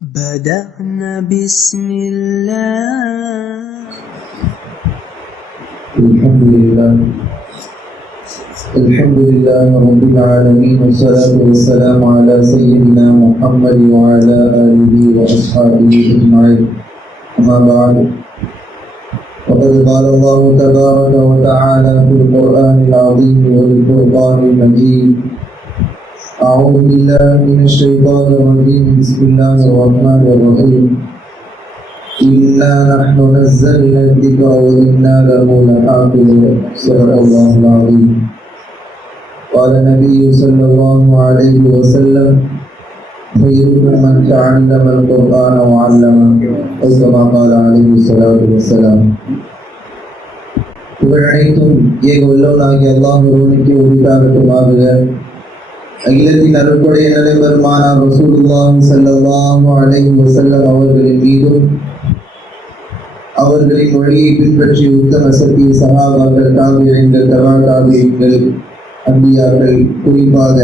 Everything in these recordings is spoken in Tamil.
بدأنا بسم الله. الحمد لله رب العالمين، والصلاة والسلام على سيدنا محمد وعلى آله وأصحابه أجمعين. أما بعد، فقد قال الله تبارك وتعالى في القرآن العظيم والفرقان المجيد: أعوذ بالله من الشيطان الرجيم. بسم الله الرحمن الرحيم. إنا نحن نزلنا الذكر وإنا له لحافظون. صدق الله العظيم. قال النبي صلى الله عليه وسلم: خيركم من تعلم القرآن وعلمه، أو كما قال عليه الصلاة والسلام. புகழ் அனைத்தும் ஏக வல்லவனாகிய அல்லாஹ் ஒருவனுக்கே உரித்தாகட்டுமாக. அகிலத்தின் அருட்கொடை பெருமானார் ரசூலுல்லாஹி ஸல்லல்லாஹு அலைஹி வஸல்லம் அவர்களின் மீதும், அவர்களின் வழியை பின்பற்றி உத்தம சத்திய சஹாபாக்கள், தாபிஈன்கள், தபா தாபிஈன்கள், அன்பியாக்கள், குறிப்பாக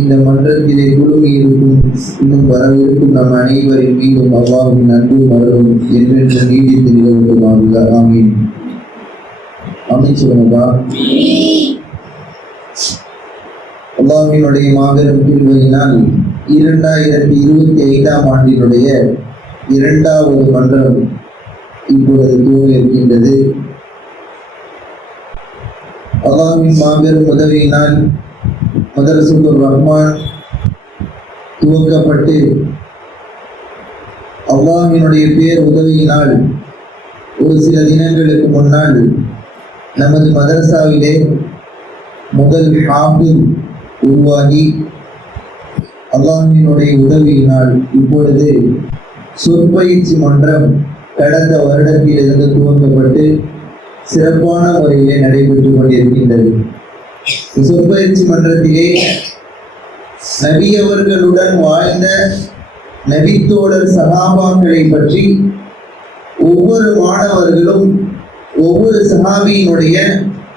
இந்த மன்றத்திலே குழுமி இருக்கும் இன்னும் வரவிருக்கும் நம் அனைவரின் மீதும் அல்லாஹ்வின் அன்பும் அருளும் என்றென்று நீடித்து நிலவட்டுமாக. ஆமீன். அமைச்சவனதா அல்லாஹ்வினுடைய மாபெரும் கிருபையினால் 2025ஆம் ஆண்டினுடைய 2வது மன்றம் இப்பொழுது துவங்க இருக்கின்றது. அல்லாஹ்வின் மாபெரும் உதவியினால் மதரசுல் ரஹ்மான் துவக்கப்பட்டு, அல்லாஹ்வினுடைய பேர் உதவியினால் ஒரு சில தினங்களுக்கு முன்னால் நமது மதரசாவிலே முதல் ஹாஃபிஸ் உருவாகி, அல்லாஹ்வினுடைய உதவியினால் இப்பொழுது சொற்பயிற்சி மன்றம் கடந்த வருடத்திலிருந்து துவங்கப்பட்டு சிறப்பான முறையிலே நடைபெற்றுக் கொண்டிருக்கின்றது. சொற்பயிற்சி மன்றத்திலே நபி அவர்களுடன் வாழ்ந்த நபித்தோழர் சஹாபாக்களை பற்றி ஒவ்வொரு மாணவர்களும் ஒவ்வொரு சஹாபியினுடைய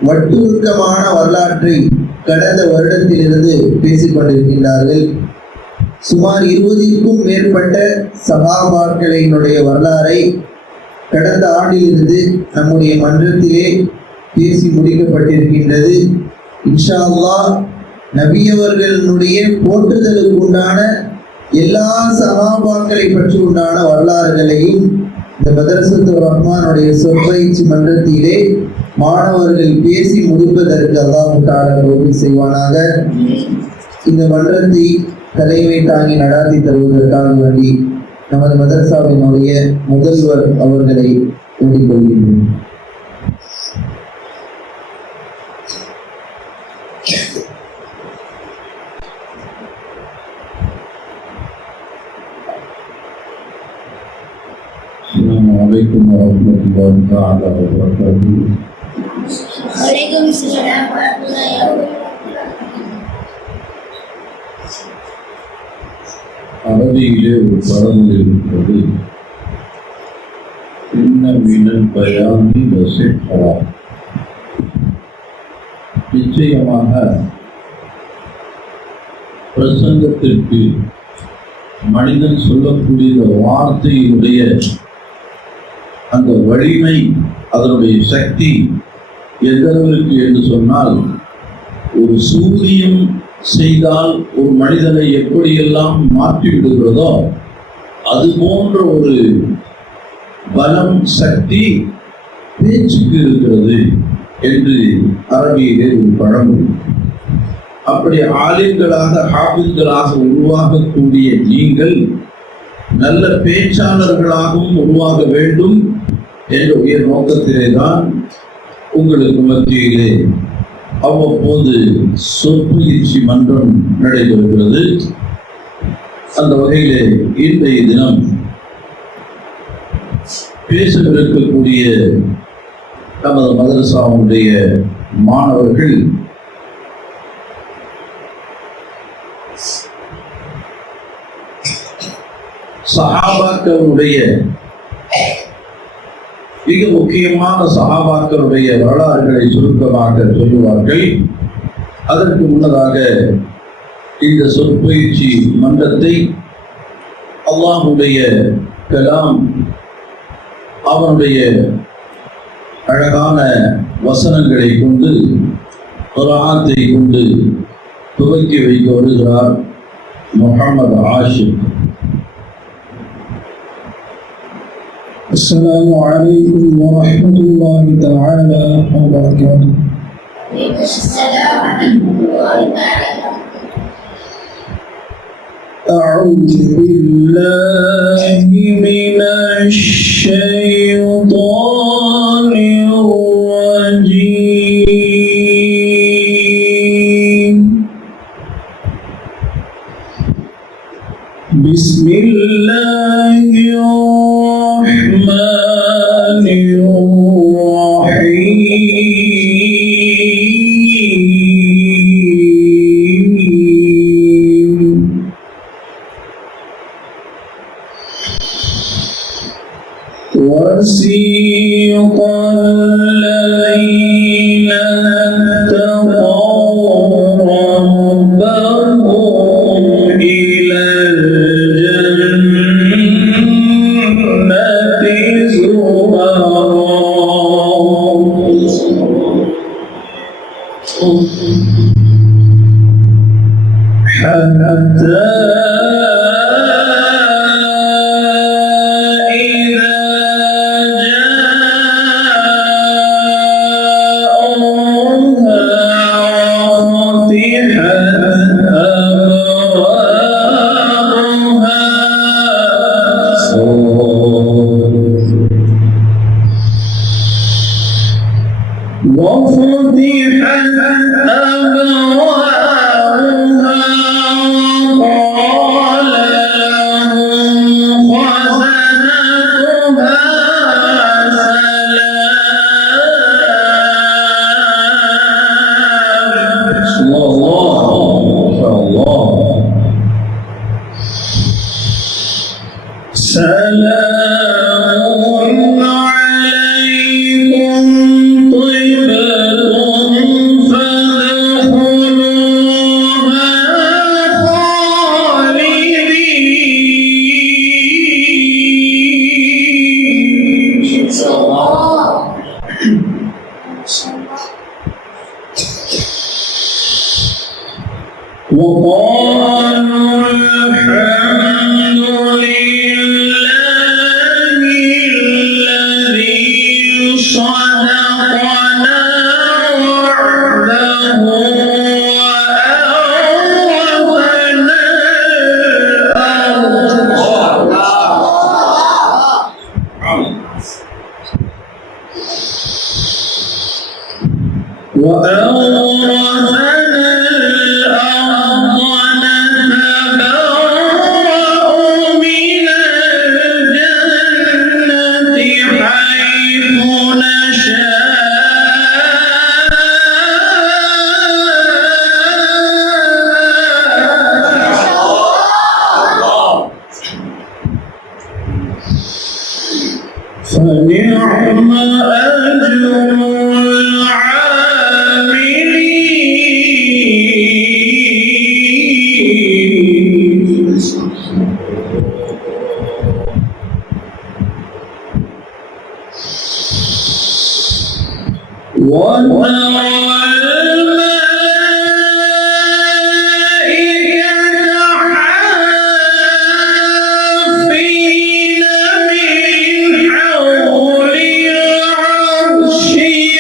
வட்டுருக்கமான வரலாற்றை கடந்த வருடத்திலிருந்து பேசிக் கொண்டிருக்கின்றார்கள். சுமார் 20க்கும் மேற்பட்ட சஹாபாக்களினுடைய வரலாறை கடந்த ஆண்டிலிருந்து நம்முடைய மன்றத்திலே பேசி முடிக்கப்பட்டிருக்கின்றது. இன்ஷா அல்லாஹ் நபியவர்களுடைய போற்றுதலுக்கு உண்டான எல்லா சஹாபாக்களை பற்றி உண்டான வரலாறுகளையும் இந்த மதரசத்துல் ரஹ்மானுடைய சொற்பயிற்சி மன்றத்திலே மாணவர்கள் பேசி முடிப்பதற்கு அல்லாஹ் தஆலா தௌஃபீக் செய்வானாக. இந்த மன்றத்தை தலைமை தாங்கி நடாத்தி தருவதற்காக வேண்டி நமது மதரசாவினுடைய முதல்வர் அவர்களை வேண்டிக்கொள்கின்றேன். Assalamualaikum warahmatullahi taala wabarakatuh. Waalaikumsalam warahmatullahi wabarakatuh. அரபியிலே ஒரு பழமொழி இருக்கிறது: இன்ன மினல் பயானி வசிஹா. நிச்சயமாக பிரசங்கத்திற்கு மனிதன் சொல்லக்கூடிய வார்த்தையினுடைய அந்த வலிமை, அதனுடைய சக்தி எந்த அளவிற்கு என்று சொன்னால், ஒரு சூரியன் செய்தால் ஒரு மனிதனை எப்படியெல்லாம் மாற்றி விடுகிறதோ அது போன்ற ஒரு பலம், சக்தி பேச்சுக்கு இருக்கிறது என்று அரபியிலே ஒரு பழமொழி. அப்படி ஆலிம்களாக, ஹாஃபிஸ்களாக உருவாகக்கூடிய நீங்கள் நல்ல பேச்சாளர்களாகவும் உருவாக வேண்டும் என்ற உயர் நோக்கத்திலே தான் உங்களுக்கு மத்தியிலே அவ்வப்போது சொற்பயிற்சி மன்றம் நடைபெறுகிறது. அந்த வகையிலே இன்றைய தினம் பேசவிருக்கக்கூடிய நமது மதரசாவுடைய மாணவர்கள் சஹாபாக்களுடைய மிக முக்கியமான சஹாபாக்களுடைய வரலாறுகளை சுருக்கமாக சொல்லுவார்கள். அதற்கு முன்னதாக இந்த சொற்பயிற்சி மன்றத்தை அல்லாஹுடைய கலாம், அவனுடைய அழகான வசனங்களை கொண்டு, குர்ஆனை கொண்டு துவக்கி வைக்க வருகிறார் முஹம்மது ஆஷிக். السلام عليكم ورحمة الله تعالى وبركاته. وعليكم السلام ورحمة الله تعالى. أعوذ بالله من الشيطان الرجيم. بسم الله الرحمن الرحيم. وسيق الذين اتقوا ربهم إلى الجنة زمرا حتى وفتحت أبوابها وقال لهم خزنتها سلام. الله ما شاء الله. سلام عليكم طبتم فادخلوها خالدين. وقالوا الحمد لله الذي صدقنا وعده وأورثنا الأرض نتبرأ من الجنة حيث نشاء فنعم أجر العاملين. وترى الملائكة حافين من حول العرش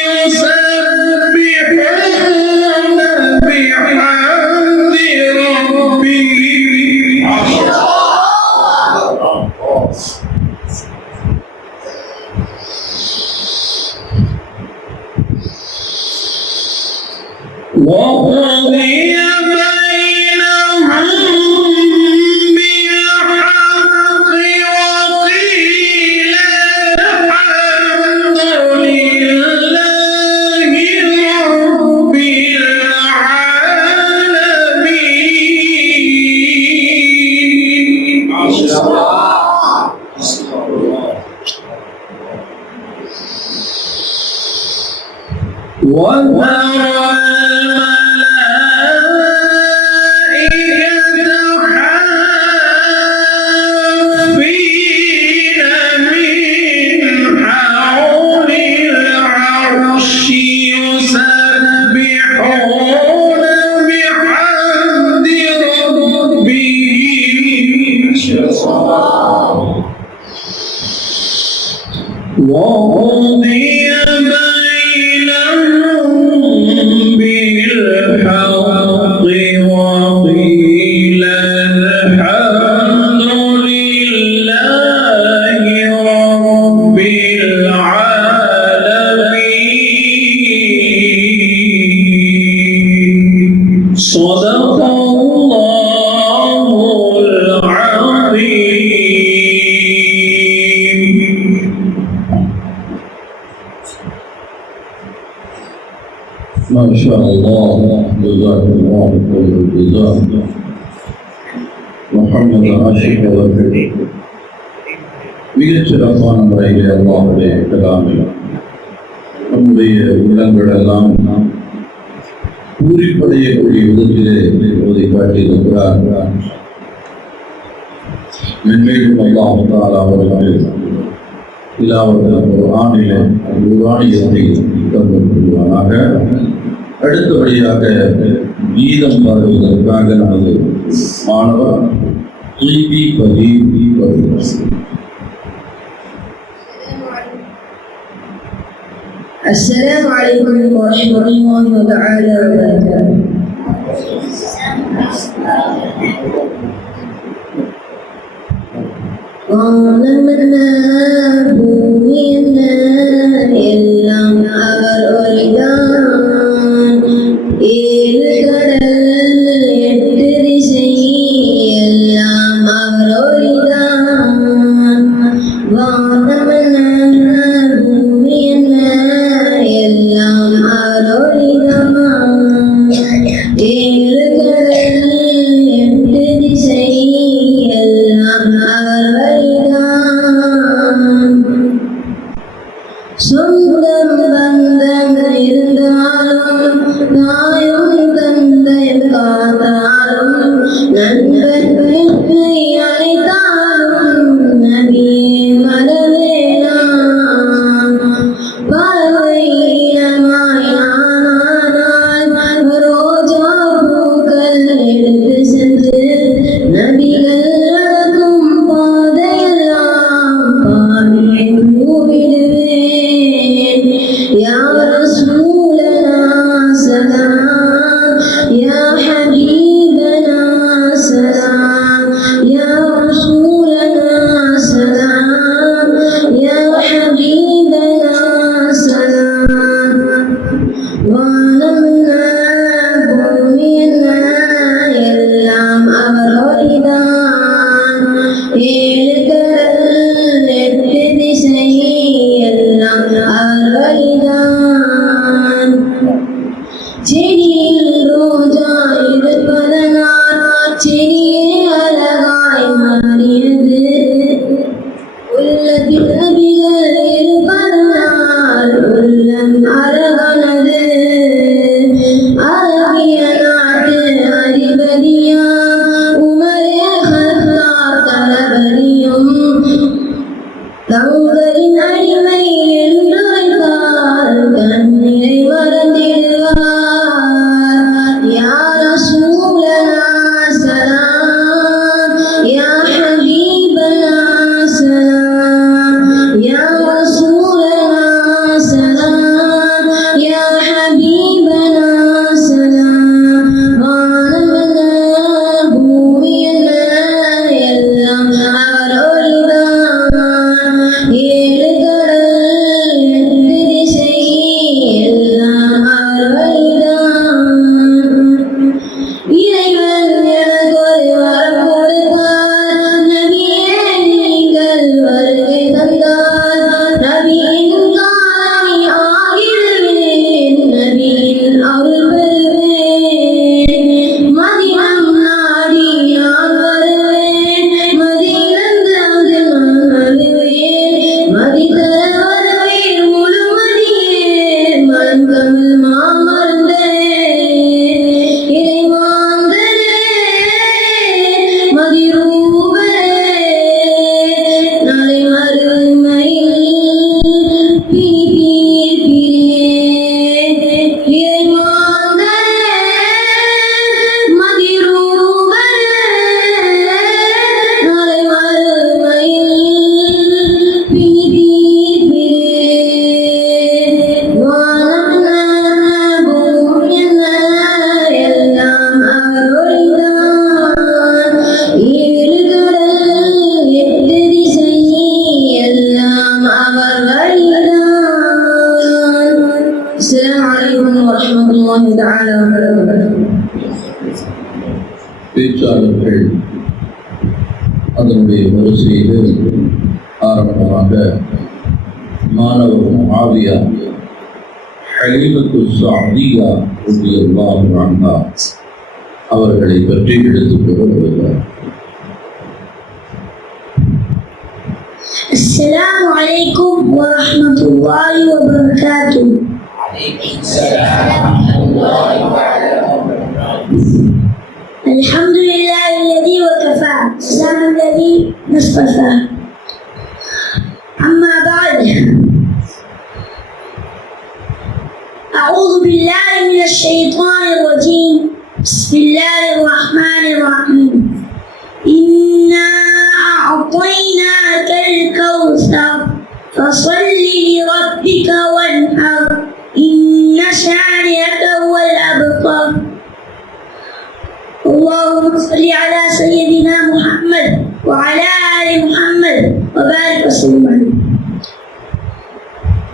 يسبحون بحمد ربهم وقضي بينهم بالحق وقيل الحمد لله رب العالمين. وترى الملائكة وقضي بينهم بالحق وقيل الحمد لله رب العالمين. صدق الله العظيم. ما شاء الله، جزاك الله خير الجزاء. محمد عاشق அவர்கள் மிகச் சிறப்பான முறையில் அல்லாஹ்வுடைய கலாமை நம்முடைய உள்ளங்கள் எல்லாம் பூரிப்படையக்கூடிய விதத்திலே ஓதி காட்டியிருக்கிறார். மென்மேலும் அல்லாஹ் தஆலா அவர்கள் திலாவத் குர்ஆனிலே குர்ஆனியத்தை தந்துள்ளாராக. அடுத்தபடியாக கீதம் பாடுவதற்காக நமது மாணவர் ஈபி பதீபி வருகிறார். السلام عليكم ورحمة الله تعالى وبركاته. வானமன்னா பூமியன்னா எல்லாம் அவர் ஒளிதான். ஏழு கடல் எட்டு திசை எல்லாம் அவர் ஒளிதான். வானமன்னா பூமியன்னா எல்லாம் அவர் ஒளிதான். ஏழு கடல் எட்டு திசை எல்லாம் அவர் வழிதான். சொந்தம் பந்தம் இருந்தாலும் தாயும் தந்தையும் காத்தாலும் நண்பர்களுக்கு அழைத்தாலும் நபியே மறவேனாம். பறவை இனமாயானால் ரோஜா பூக்கள் எடுத்து சென்று நபிகள் நடக்கும் பாதையெல்லாம் பாடியே பூவிடுவேன். யா ரசூலனா சலாம், யா ஹபீபனா சலாம், யா ரசூலனா சலாம், யா ஹபீபனா சலாம். வானம்னா பூமியன்னா எல்லாம் அவர் ஒளிதான். ஏழு கடல் எட்டு திசை எல்லாம் அவர் வழிதான். செடியில் ரோஜா இருப்பதனால் செடியே அழகாய் மாறியது. உள்ளத்தில் நபிகள் இருப்பதனால் உள்ளம் அழகானது. அரபிய நாட்டு அதிபதியா உமரே கத்தார் தளபதியும் அதனுடைய வரிசையில் ஆரம்பமாக மாணவர் முஆவியா ஹலீமத்து ஸஅதியா ரலியல்லாஹு அன்ஹா அவர்களை பற்றி எடுத்துக் கூறுகிறார். السلام عليكم ورحمة الله وبركاته. الحمد لله الذي وكفى سلام الذي اصطفى. أما بعد، أعوذ بالله من الشيطان الرجيم. بسم الله الرحمن الرحيم. إنا أعطيناك الكوثر فصل لربك وانحر إن شانئك هو الأبتر. اللهم صل على سيدنا محمد وعلى آل محمد وبارك وسلم عليه.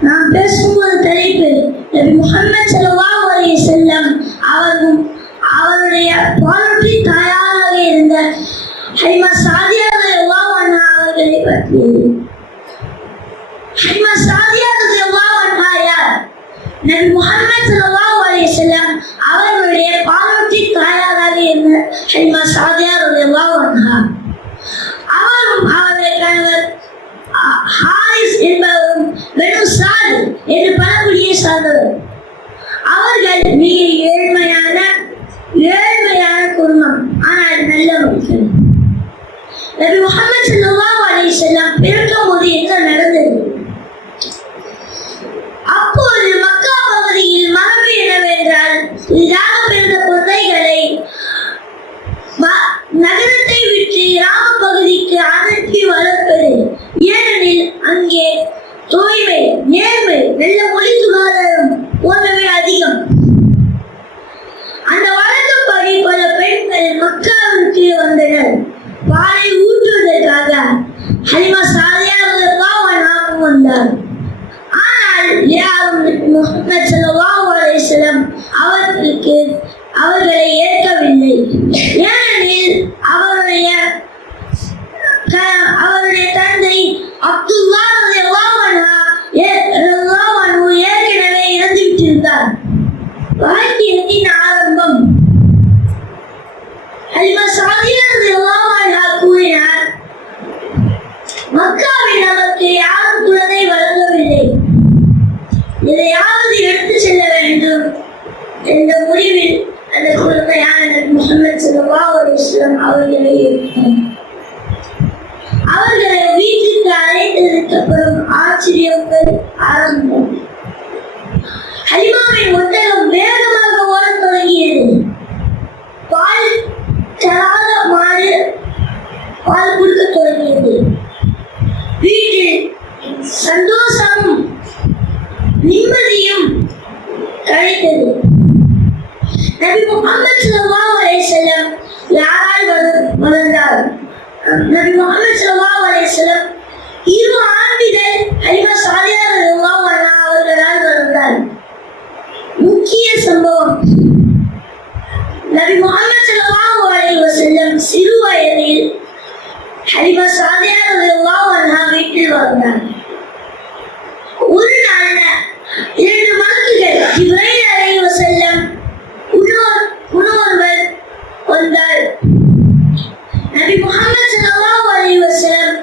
நாம் பேசும்போது தலைப்பு நபி முஹம்மது ஸல்லல்லாஹு அலைஹி வஸல்லம் அவருடைய பாலூட்டி தாயாராக இருந்த ஹலிமா சாதியா ரலியல்லாஹு அன்ஹா அவர்களை பற்றியது. ஹலிமா சாதியா ரலியல்லாஹு அன்ஹா யார்? நபி முஹம்மது ஸல்லல்லாஹு அலைஹி வஸல்லம் அவர்களுடைய பாலூட்டி தாயாராக இருந்த ஹலிமா சாதியா ரலியல்லாஹு அன்ஹா அவரும் அவருடைய கணவர் ஹாரிஸ் என்பவரும் பெனு சாத் என்று பழங்குடியை சார்ந்தவர். அவர்கள் மிக ஏழ்மையான குடும்பம், ஆனால் நல்லவர்கள். நபி முஹம்மது ஸல்லல்லாஹு அலைஹி வஸல்லம் பிறக்கும் போது என்ன நடந்தது? அப்போது மக்கா பகுதியில் மரபு என்னவென்றால், புதிதாக பிறந்த குழந்தைகளை நகரத்தை விட்டு கிராம பகுதிக்கு அனுப்பி வளர்ப்பது. ஏனெனில் அங்கே தூய்மை, நேர்மை, நல்ல மொழி, சுகாதாரம் போன்றவை அதிகம். அந்த வழக்கப்படி பல பெண்கள் மக்காவிற்கு வந்தனர். பாலை ஊற்றுவதற்காக ஹலிமா சாதியா ரலியல்லாஹு அன்ஹா வந்தார். ஆனால் யாரும் முஹம்மது ஸல்லல்லாஹு அலைஹி வஸல்லம் அவர்களை ஏற்கவில்லை. ஏனெனில் அவருடைய தந்தை அப்துல்லா ரலியல்லாஹு அன்ஹு ஏற்கனவே இறந்துவிட்டிருந்தார். வாழ்க்கையின் ஆரம்பம். ஹலிமா சாதியா ரலியல்லாஹு அன்ஹா கூறினார், மக்காவில் நமக்கு யாரும் குழந்தை வழங்கவில்லை, இதையாவது எடுத்து செல்ல வேண்டும் என்ற முடிவில் அந்த குழந்தையான முஹம்மது ஸல்லல்லாஹு அலைஹி வஸல்லம் அவர்களை வீட்டுக்கு அழைத்ததற்கு அப்புறம் ஆச்சரியங்கள் ஆரம்பம். ஹலிமாவின் ஒட்டகம் வேகமாக ஓடத் தொடங்கியது. பால் தராத மாடு பால் கொடுக்க தொடங்கியது. வீட்டில் சந்தோஷமும் நிம்மதியும் கிடைத்தது. நபி முஹம்மது ஸல்லல்லாஹு அலைஹி வஸல்லம் யாரால் வளர்ந்தார்? நபி முஹம்மது ஸல்லல்லாஹு அலைஹி வஸல்லம் இரு ஆண்கள் ஹலிமா சாதியா ரலியல்லாஹு அன்ஹா அவர்களால் வளர்ந்தார். முக்கிய சம்பவம், நபி முஹம்மது ஸல்லல்லாஹு அலைஹி வஸல்லம் சிறு வயதில் ஹலிமா சாதியா ரலியல்லாஹு அன்ஹா வீட்டில் வளர்ந்தார். ஒரு நாள் 2 மலக்குகள் ஜிப்ரீல் அலைஹி வஸல்லம் உணவருவர் வந்தார். நபி முஹம்மது ஸல்லல்லாஹு அலைஹி வஸல்லம்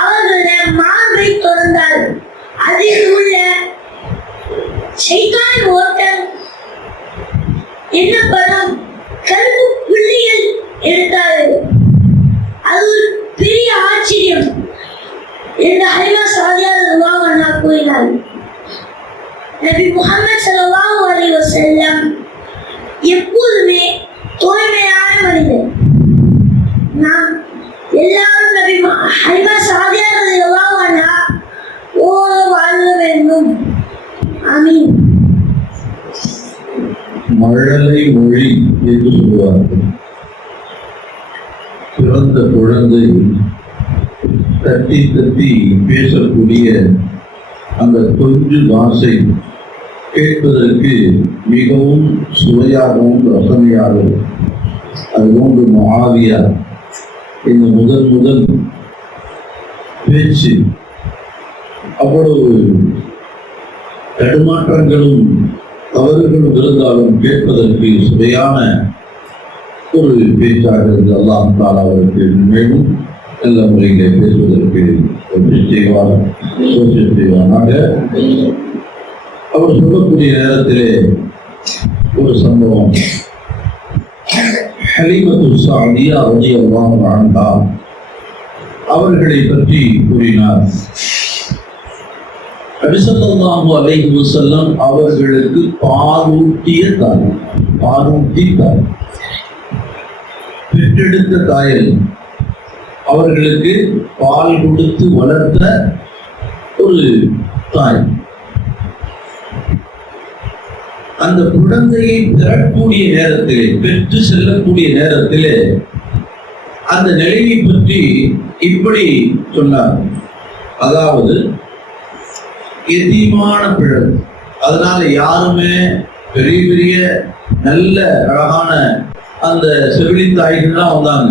அவர்களுடைய மார்பை தொடர்ந்தார். அதில் உள்ள ஷைத்தான் ஓட்டம் என்னப்படும் கருப்பு புள்ளிகள் எடுத்தார். அது ஒரு பெரிய ஆச்சரியம் என்று ஹலிமா சாதியா ரலியல்லாஹு அன்ஹா கூறினார். நபி முஹம்மது ஸல்லல்லாஹு அலைஹி வஸல்லம் எப்போதுமே தூய்மையான மனிதர். நாம் எல்லாரும் நபி ஹலிமா சாதியா ரலியல்லாஹு அன்ஹா ஓட வாழ்க வேண்டும். ஆமீன். மழலை மொழி என்று சொல்வார்கள். பிறந்த குழந்தை தட்டி தட்டி பேசக்கூடிய அந்த கொஞ்சு வாசை கேட்பதற்கு மிகவும் சுவையாகவும் ரசனையாகவும். அது போன்று முஆவியா இந்த முதல் பேச்சு அவ்வளவு தடுமாற்றங்களும் தவறுகளும் இருந்தாலும் கேட்பதற்கு சுவையான ஒரு பேச்சாக இருந்து அல்லாஹ் தஆலா அவருக்கு மேலும் நல்ல முறையிலே பேசுவதற்கு செய்வார் செய்வானாக. அவர் சொல்லக்கூடிய நேரத்திலே ஒரு சம்பவம், ஹலீமத்து ஸஅதியா ரலியல்லாஹு அன்ஹா அவர்களை பற்றி கூறினார். நபி ஸல்லல்லாஹு அலைஹி வஸல்லம் அவர்களுக்கு பாலூட்டிய தாய், பாலூட்டி தாய், பெற்றெடுத்த தாயல், அவர்களுக்கு பால் கொடுத்து வளர்த்த ஒரு தாய். அந்த குழந்தையை பெறக்கூடிய நேரத்திலே, பெற்று செல்லக்கூடிய நேரத்திலே அந்த நிலையை பற்றி இப்படி சொன்னார். அதாவது எதீமான பிழை, அதனால யாருமே பெரிய பெரிய நல்ல அழகான அந்த செவிலி தாய்கள்லாம் வந்தாங்க,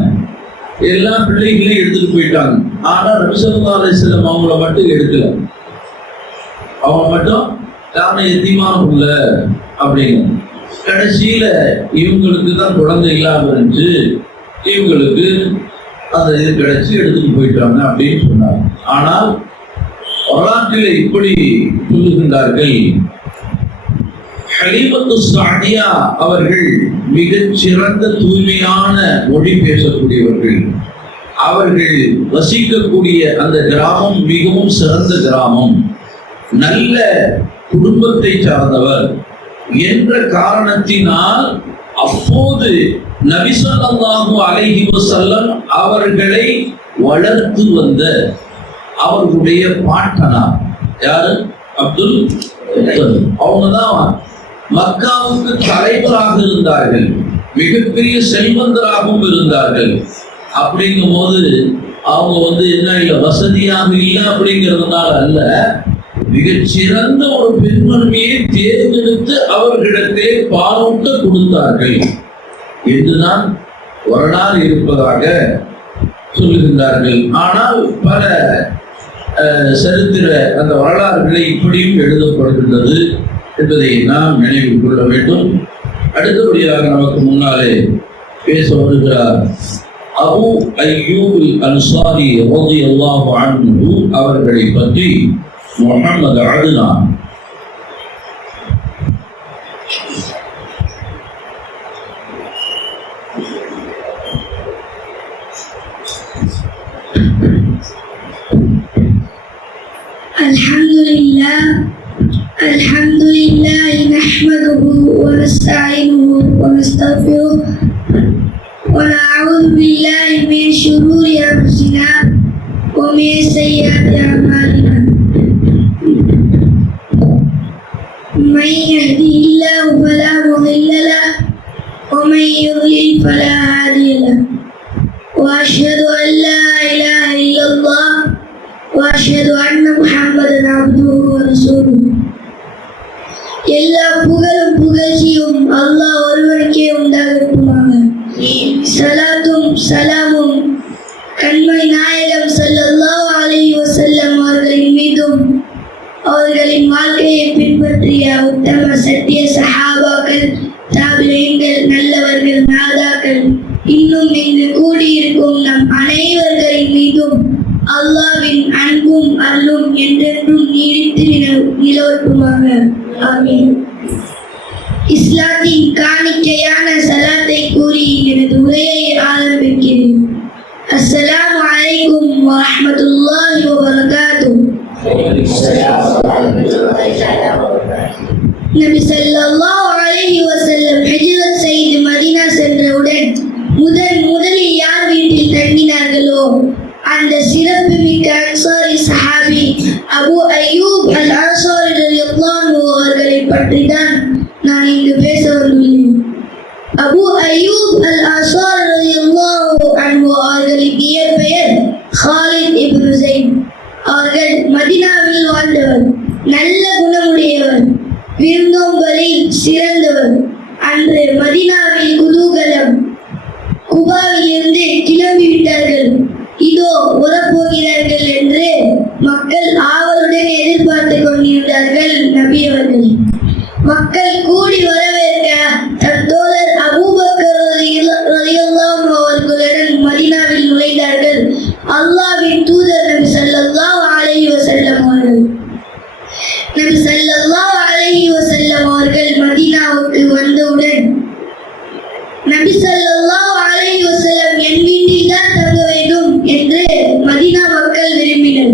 எல்லா பிள்ளைகளையும் எடுத்துட்டு போயிட்டாங்க. ஆனா நபி ஸல்லல்லாஹு அலைஹி வஸல்லம் அவங்கள மட்டும் எடுக்கல. அவங்க மட்டும் யாரும் எத்தீமான புள்ள அப்படின்னு. கடைசியில இவங்களுக்கு தான் குழந்தை இல்லாம இருந்துச்சு, இவங்களுக்கு அந்த இது கிடைச்சி எடுத்துட்டு போயிட்டாங்க அப்படின்னு சொன்னாங்க. ஆனால் வரலாற்றில் இப்படி சொல்லுகின்றார்கள், ஹலீமத்து ஸஅதியா அவர்கள் மிகச் சிறந்த தூய்மையான மொழி பேசக்கூடியவர்கள். அவர்கள் வசிக்கக்கூடிய அந்த கிராமம் மிகவும் சிறந்த கிராமம், நல்ல குடும்பத்தை சார்ந்தவர் என்ற காரணத்தினால் அப்போது நபி ஸல்லல்லாஹு அலைஹி வஸல்லம் அவர்களை வளர்த்து வந்த அவர்களுடைய பாட்டனார் யாரு? அப்துல் முத்தலிப். அவங்கதான் மக்காவுக்கு தலைவராக இருந்தார்கள், மிகப்பெரிய செல்வந்தராகவும் இருந்தார்கள். அப்படிங்கும் போது அவங்க என்ன இல்லை, வசதியாக இல்லை அப்படிங்கிறதுனால அல்ல, மிகச்சிறந்த ஒரு பெண்மணியை தேர்ந்தெடுத்து அவர்களிடத்தே பாலூட்ட கொடுத்தார்கள் என்றுதான் வரலாறு இருப்பதாக சொல்லுகின்றார்கள். ஆனால் பல சரித்திர அந்த வரலாறுகளை இப்படியும் எழுதப்படுகின்றது என்பதை நாம் நினைவில் கொள்ள வேண்டும். அடுத்தபடியாக நமக்கு முன்னாலே பேச வருகிறார் அபூ அய்யூப் அல்-அன்சாரி ரலியல்லாஹு அன்ஹு அவர்களை பற்றி முஹம்மது அத்னான். الحمد لله نحمده ونستعينه ونستغفره ونعوذ بالله من شرور أنفسنا ومن سيئات أعمالنا. من يهده الله فلا مضل له ومن يضلل فلا هادي له. وأشهد أن لا إله إلا الله وأشهد أن محمدا عبده ورسوله. எல்லா புகழும் புகழ்ச்சியும் அல்லாஹ் ஒருவனுக்கே உண்டாகட்டுமாக. சலாத்தும் சலாமும் கண்மணி நாயகம் ஸல்லல்லாஹு அலைஹி வஸல்லம் அவர்களின் மீதும் அவர்களின் வாழ்க்கையை பின்பற்றிய உத்தம சத்திய சஹாபாக்கள், தாபிஈன்கள், நல்லவர்கள், நாதாக்கள், இன்னும் இங்கு கூடியிருக்கும் நம் அனைவர்களின் மீதும் அல்லாஹ்வின் அன்பும் அருளும் என்றென்றும் நீடித்து நிலவட்டுமாக. ஆமீன். இஸ்லாத்தின் காணிக்கையான சலாத்தை கூறி எனது உரையை ஆரம்பிக்கிறேன். அஸ்ஸலாமு அலைக்கும் வரஹ்மத்துல்லாஹி வபரகாத்துஹு. நபி ஸல்லல்லாஹு அலைஹி வஸல்லம் ஹிஜ்ரத் செய்து மதீனா சென்றவுடன் முதலில் யார் வீட்டில் தங்கினார்களோ அந்த சிறப்பு மிக்க அன்சாரி சஹாபி அபூ அய்யூப் அல்-அன்சாரி ரலியல்லாஹு அன்ஹு அவர்களை பற்றி தான் நான் இங்கு பேச வந்துள்ளேன். அபூ அய்யூப் அல்-அன்சாரி ரலியல்லாஹு அன்ஹு அவர்களின் இயற்பெயர் ஹாலித் இப்னு ஸைத். அவர்கள் மதீனாவில் வாழ்ந்தவர், நல்ல குணமுடையவர், விருந்தோம்பலில் சிறந்தவர். அன்று மதீனாவில் குதூகலம். குபாவிலிருந்து கிளம்பிவிட்டார்கள், இதோ வரப்போகிறார்கள் என்று தூதர் நபி ஸல்லல்லாஹு அலைஹி வஸல்லம் அவர்கள். நபி ஸல்லல்லாஹு அலைஹி வஸல்லம் அவர்கள் மதீனாவுக்கு வந்தவுடன் நபி ஸல்லல்லாஹு அலைஹி வஸல்லம் என் வீட்டில் தான் தங்க வேண்டும் என்று மதீனா மக்கள் விரும்பினர்.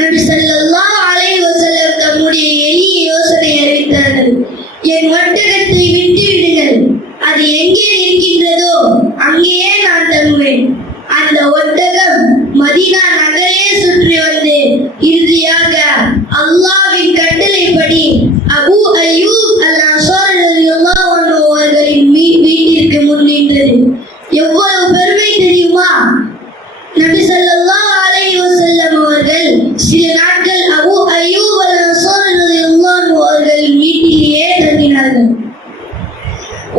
நபி ஸல்லல்லாஹு அலைஹி வஸல்லம் தம்முடைய எளிய யோசனை அறிவித்தார்கள். என் ஒட்டகத்தை விட்டு விடுங்கள், அது எங்கே இருக்கின்றதோ அங்கேயே நான் தங்குவேன். அந்த ஒட்டகம் மதீனா நகரையே சுற்றி வந்து இறுதியாக அல்லாஹ்வின் கட்டளைப்படி அபூ அய்யூப் அல்-அன்சாரி ரலியல்லாஹு அன்ஹு அவர்களின் வீட்டிற்கு முன் நின்றது. எவ்வளவு பெருமை தெரியுமா? நபி ஸல்லல்லாஹு அலைஹி வஸல்லம் அவர்கள் சில நாட்கள் அபூ அய்யூப் அல்-அன்சாரி ரலியல்லாஹு அன்ஹு அவர்களின் வீட்டிலேயே தங்கினார்கள்.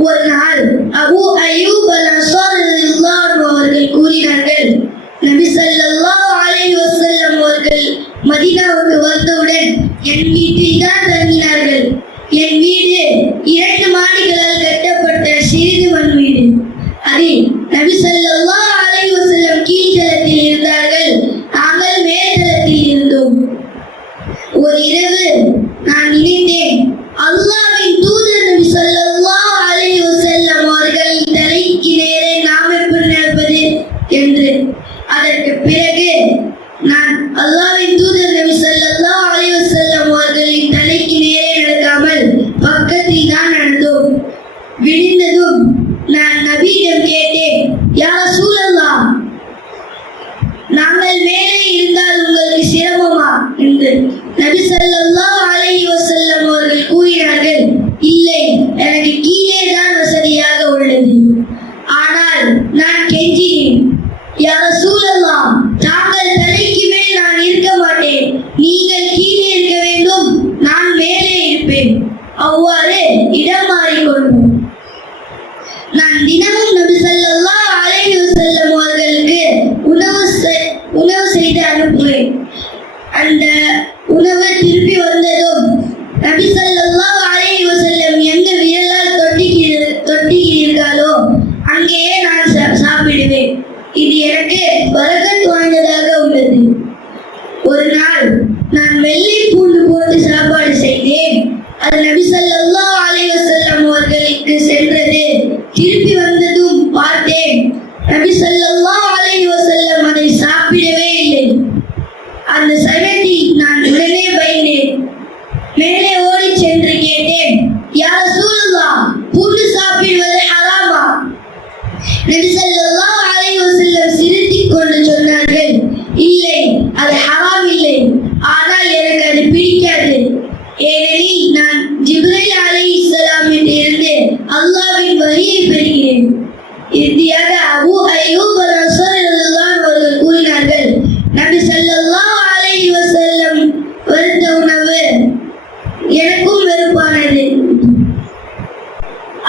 ஒரு நாள் அபூ அய்யூப் அல்-அன்சாரி ரலியல்லாஹு அன்ஹு அவர்கள் கூறினார்கள், நபி ஸல்லல்லாஹு அலைஹி வஸல்லம் அவர்கள் மதீனாவுக்கு வந்தவுடன் என் வீட்டில் தான் தங்கினார்கள். என் வீடு 2 மாடிகளால் கட்டப்பட்ட சிறிது மண் வீடு. அதில் நபி ஸல்லல்லாஹு அலைஹி வஸல்லம் கீழ்தளத்தில் இருந்தார்கள், நாங்கள் மேல்தளத்தில் இருந்தோம். ஒரு இரவு நான் நினைத்தேன், அல்லாஹ்வின் தூதர் நபி ஸல்லல்லாஹு அலைஹி வஸல்லம் அவர்களின் தலைக்கு நேரே நாம் எப்படி நடப்பது என்று. அதற்கு பிறகு நான் அல்லாஹ்வின் தூதர் நபி ஸல்லல்லாஹு அலைஹி வஸல்லம் அவர்களின் தலைக்கு நேரே நடக்காமல் பக்கத்தில் தான் நடந்தோம். விடிந்ததும் நான் நபியிடம் கேட்டேன், யா ரசூலல்லாஹ், நாங்கள் மேலே இருந்தால் உங்களுக்கு சிரமமா என்று. நபி ஸல்லல்லாஹு அலைஹி வஸல்லம் அவர்கள் கூறினார்கள், இல்லை, எனக்கு கீழே தான் வசதியாக உள்ளது. ஆனால் நான் கெஞ்சினேன், யா ரசூலல்லாஹ், தாங்கள் தலைக்கு மேல் நான் இருக்க மாட்டேன், நீங்கள் கீழே இருக்க வேண்டும், நான் மேலே இருப்பேன். அவ்வாறு இடம் மாறிக்கொண்டோம். நான் தினமும் நபி ஸல்லல்லாஹு அலைஹி வஸல்லம் அவர்களுக்கு உணவு செய்து அனுப்புவேன். அந்த உணவு திருப்பி வந்ததும் நபி ஸல்லல்லாஹு அலைஹி வஸல்லம் எங்க விரலால் தொட்டிக்கிறீர்களோ அங்கேயே நான் சாப்பிடுவேன். இது எனக்கு பரக்கத் வாய்ந்ததாக உள்ளது. ஒரு நாள் நான் வெள்ளை பூண்டு போட்டு சாப்பாடு செய்தேன். அது நபி ஸல்லல்லாஹு அலைஹி வஸல்லம் அவர்களுக்கு சென்றது. திருப்பி வந்ததும் பார்த்தேன், நபி ஸல்லல்லாஹு அலைஹி வஸல்லம் அதை சாப்பிடவே இல்லை. அந்த சமயத்தில் நான் உடனே பயந்தேன். மேலே ஓடி சென்று கேட்டேன், யா ரசூலல்லாஹ், பூண்டு சாப்பிடுவது ஹராமா? நபி ஸல்லல்லாஹு அலைஹி வஸல்லம் சிரித்துக் கொண்டு சொன்னார்கள், இல்லை, அது ஹராம் இல்லை, ஆனால் எனக்கு அது பிடிக்காது. ஏனெனில் நான் ஜிப்ரீல் அலைஹிஸ்ஸலாமில் இருந்து அல்லாஹ்வின் வஹியை பெறுகிறேன். இறுதியாக அபூ அய்யூப் அல்-அன்சாரி ரலியல்லாஹு அன்ஹு அவர்கள் கூறினார்கள், நபி ஸல்லல்லாஹு அலைஹி வஸல்லம் வறுத்த உணவு எனக்கும் வெறுப்பானது.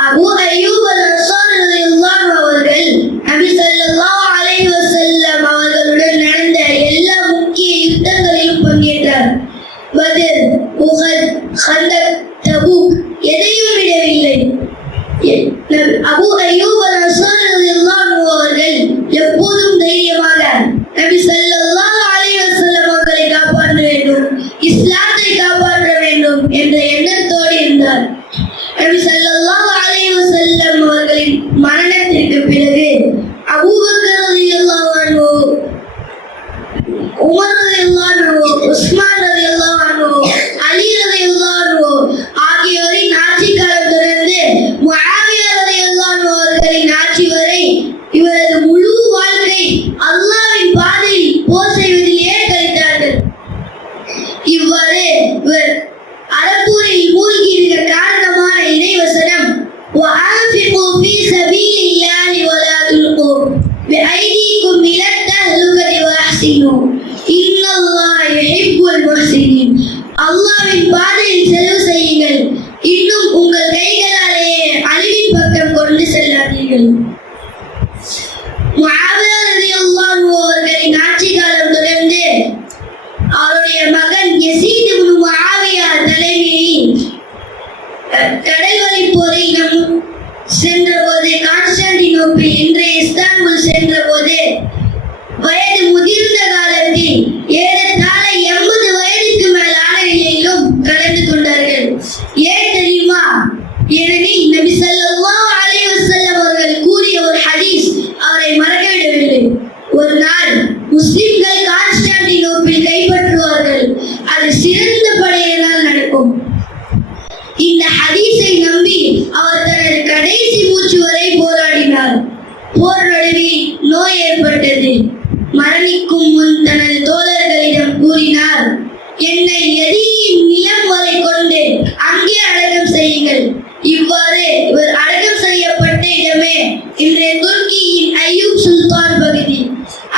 அபூ அய்யூப் அல்-அன்சாரி ரலியல்லாஹு அன்ஹு அவர்கள் நபி ஸல்லல்லாஹு அலைஹி வஸல்லம் அவர்களுடன் நடந்த எல்லா முக்கிய யுத்தங்களிலும் பங்கேற்றார். பத்ர், உஹத், கந்தக், தபூக் எதையும் விடவில்லை. அபூ அய்யூப் அல்-அன்சாரி ரலியல்லாஹு அன்ஹு அவர்கள் எப்போதும் தைரியமாக நபி ஸல்லல்லாஹு அலைஹி வஸல்லம் அவர்களை காப்பாற்ற வேண்டும், இஸ்லாத்தை காப்பாற்ற வேண்டும் என்ற எண்ணத்தோடு இருந்தார். நபி ஸல்லல்லாஹு அலைஹி வஸல்லம் அவர்களின் மரணத்திற்கு பிறகு அபூபக்கர் ரலியல்லாஹு அன்ஹு, உமர் ரலியல்லாஹு அன்ஹு, உஸ்மான் ரலியல்லாஹு அன்ஹு, அலி ரலியல்லாஹு அன்ஹு ஆகியோரின் ஆட்சி காலம் தொடர்ந்து முஆவியா ரலியல்லாஹு அன்ஹு அவர்களின் ஆட்சி வரை இவரது முழு வாழ்க்கை அல்லாஹ்வின் பாதையில் போர் செய்வதிலேயே கழித்தார்கள். இவ்வாறு இவர் அறப்போரில் மூழ்கி இருக்க காரணமான இறைவசனம், وَأَنْفِقُوا فِي سَبِيلِ اللَّهِ وَلَا تُلْقُوا بِأَيْدِيكُمْ إِلَى التَّهْلُكَةِ وَأَحْسِنُوا إِنَّ اللَّهَ يُحِبُّ الْمُحْسِنِينَ. அல்லாஹ்வின் பாதையில் செலவு செய்யுங்கள், இன்னும் உங்கள் கைகளாலேயே அழிவின் பக்கம் கொண்டு செல்லாதீர்கள். முஆவியா ரலியல்லாஹு அன்ஹு அவர்களின் ஆட்சி காலம் தொடர்ந்து அவருடைய மகன் யஸீத் இப்னு முஆவியா தலைமையில் கடல் வழி போரில் சென்றபோது, கான்ஸ்டான்டினோப்பிள் இன்றைய இஸ்தான்புல் சென்றபோது வயது முதிர்ந்த காலத்தில் சிறந்த படையினால் நடக்கும். இந்த ஹதீஸை நம்பி அவர் தனது கடைசி மூச்சு வரை போராடினார். போர் நடுவில் நோய் ஏற்பட்டது. மரணிக்கும் முன் தனது தோழர்களிடம் கூறினார், என்னை எதிரியின் நிலம் வரை கொண்டு அங்கே அடக்கம் செய்யுங்கள். இவ்வாறு இவர் அடக்கம் செய்யப்பட்ட இடமே இன்றைய துருக்கியின் ஐயூப் சுல்தான் பகுதி.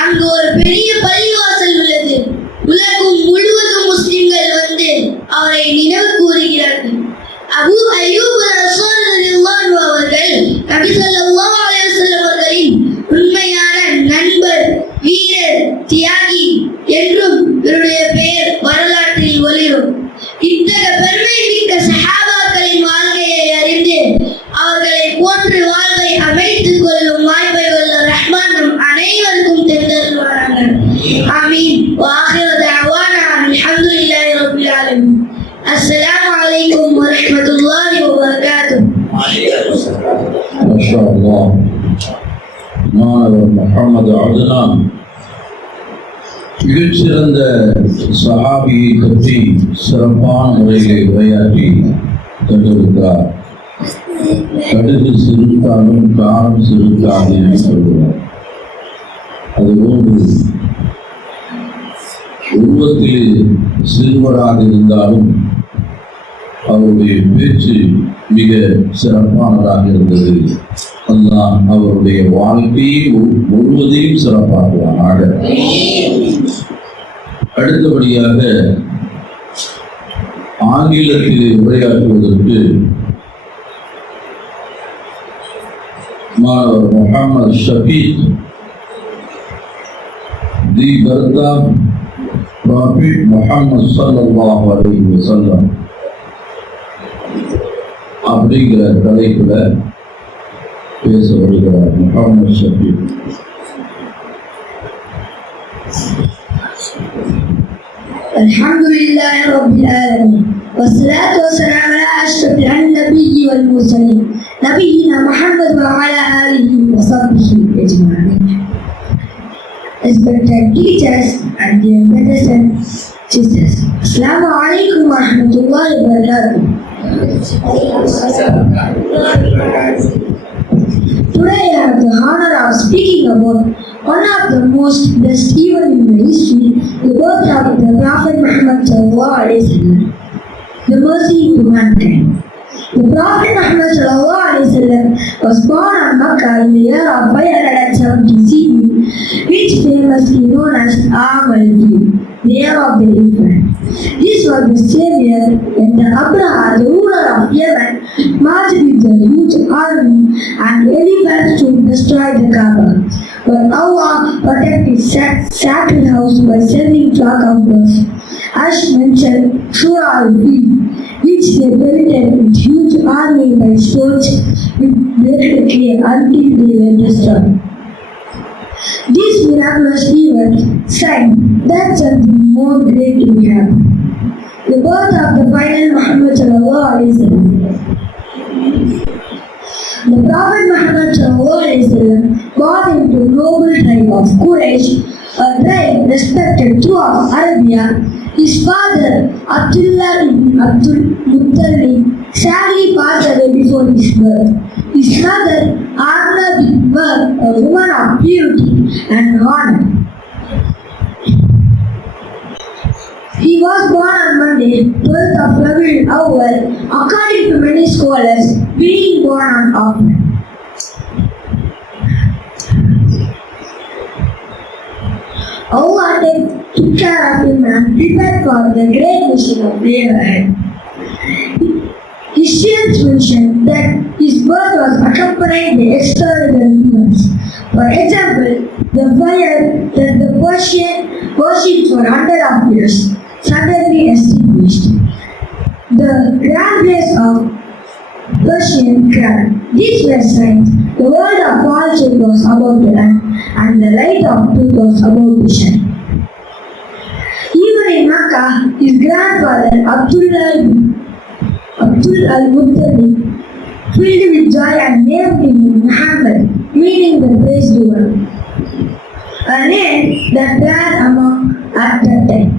அங்கு ஒரு பெரிய பள்ளிவாசல் உள்ளது. உலகம் முழுவதும் முஸ்லிம்கள் வந்து அவரை நினைவு கூறுகிறார்கள். அபு அய்யூப் அன்சாரி ரலியல்லாஹு அவர்கள் நபி ஸல்லல்லாஹு அலைஹி வஸல்லம் அவர்களின் உண்மையான நண்பர், வீரர், தியாகி என்றும் இவருடைய பெயர் வரலாற்றில் ஒளிரும். இத்தகைய பெருமை மிக்க சஹாபாக்களின் வாழ்க்கையை அறிந்து அவர்களை போன்று வாழ்வை அமைத்துக் கொள்ளும் வாய்ப்பை உள்ள ரஹ்மான் நம் அனைவருக்கும் தந்தருள்வாராக. ஆமீன். வாஹிரு தஅவானா அல்ஹம்துலில்லாஹி ரப்பில் ஆலமீன். அஸ்ஸலாமு அலைக்கும் வரஹ்மத்துல்லாஹி வபரகாத்துஹு. மாஷா அல்லாஹ். மாணவர் முஹம்மது அத்னான் மிகச்சிறந்த சஹாபியை பற்றி சிறப்பான முறையிலே உரையாற்றி கொண்டிருக்கிறார். கடுகு சிறுத்தாலும் காரம் சிறுத்தாலும் என்று சொல்கிறார். அதுபோன்று உருவத்தில் சிறுவராக இருந்தாலும் அவருடைய பேச்சு மிக சிறப்பானதாக இருந்தது. அல்லாஹ் அவருடைய வாழ்க்கையை முழுவதையும் சிறப்பாக்குவானாக. அடுத்தபடியாக ஆங்கிலத்தில் உரையாற்றுவதற்கு மாணவர் Muhammad Shafeeq, the birth of prophet Muhammad ஸல்லல்லாஹு அலைஹி வஸல்லம் அப்படிங்கிற தலைப்புல பேச வருகிறார் முஹம்மது ஷபீக். அல்ஹம்துலில்லாஹி ரப்பில் ஆலமீன். வஸ்ஸலாத்து வஸ்ஸலாமு அலா அஷ்ரஃபில் அன்பிய்யி வல் முர்சலீன் நபியினா முஹம்மது வ அலா ஆலிஹி வ ஸஹ்பிஹி அஜ்மஈன். Respected teachers and dear brothers and sisters, Assalamu alaikum wa rahmatullahi wa barakatuh. Today I have the honor of speaking about one of the most blessed events in the history, the birth of the Prophet Muhammad sallallahu alaihi wasallam, the mercy to mankind. The Prophet Muhammad sallallahu alaihi wasallam was born in Makkah in the year of 570 CE, which famously known as Aam al-Fil, the year of the elephant. This was the same year when the Abraha, the ruler of Yemen, marched with a huge army and elephants to destroy the Kaaba. But Allah protected his sacred house by sending flock of birds, as mentioned Surah Al-Fil, which they pelted with huge army by stones with break clay until they were destroyed. This miraculous event sign that something more great will happen. The birth of the final Muhammad sallallahu alaihi wasallam. The Prophet Muhammad sallallahu alaihi wasallam born into the noble tribe of Quraysh, a tribe respected throughout Arabia. His father, Abdullah ibn Abdul Muttalib, sadly passed away before his birth. His mother, Amna bint Wahb, a woman of purity and honor. He was born on Monday, 12th of Rabiul Awwal, according to many scholars, being born on Othman. Allah took care of him and prepared for the great mission of day ahead. Historians mention that his birth was accompanied by extraordinary events. For example, the fire that the Persian worshipped for hundreds of years suddenly extinguished. The grand race of Persian crown. These were signs the world of falsehood was about to end and the light of truth was about to shine. Even in Makkah, his grandfather Abdul al-Muttalib, filled with joy and named him Muhammad, meaning the praised one, a name that ran among at that time.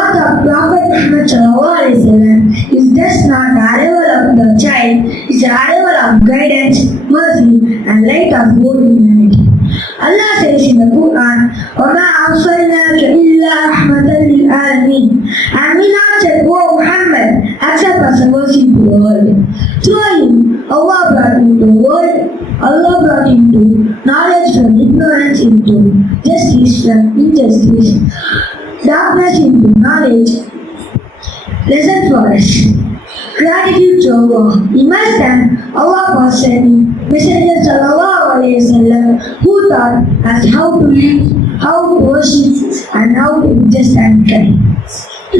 birth of Prophet Muhammad ﷺ is just not the arrival of the child, it's the arrival of guidance, mercy, and light of whole humanity. Allah says in the Quran, وَمَا أَرْسَلْنَاكَ إِلَّا رَحْمَةً لِلْعَالَمِينَ, and we not sent, O Muhammad, except as a mercy to the world. Through him, Allah brought into the world, Allah brought into knowledge from ignorance into justice from injustice, darkness into knowledge. Lesson for us. Gratitude to Allah. We must thank Allah for sending Messenger Sallallahu Alaihi Wasallam who taught us how to live, how to worship, and how to be just and kind.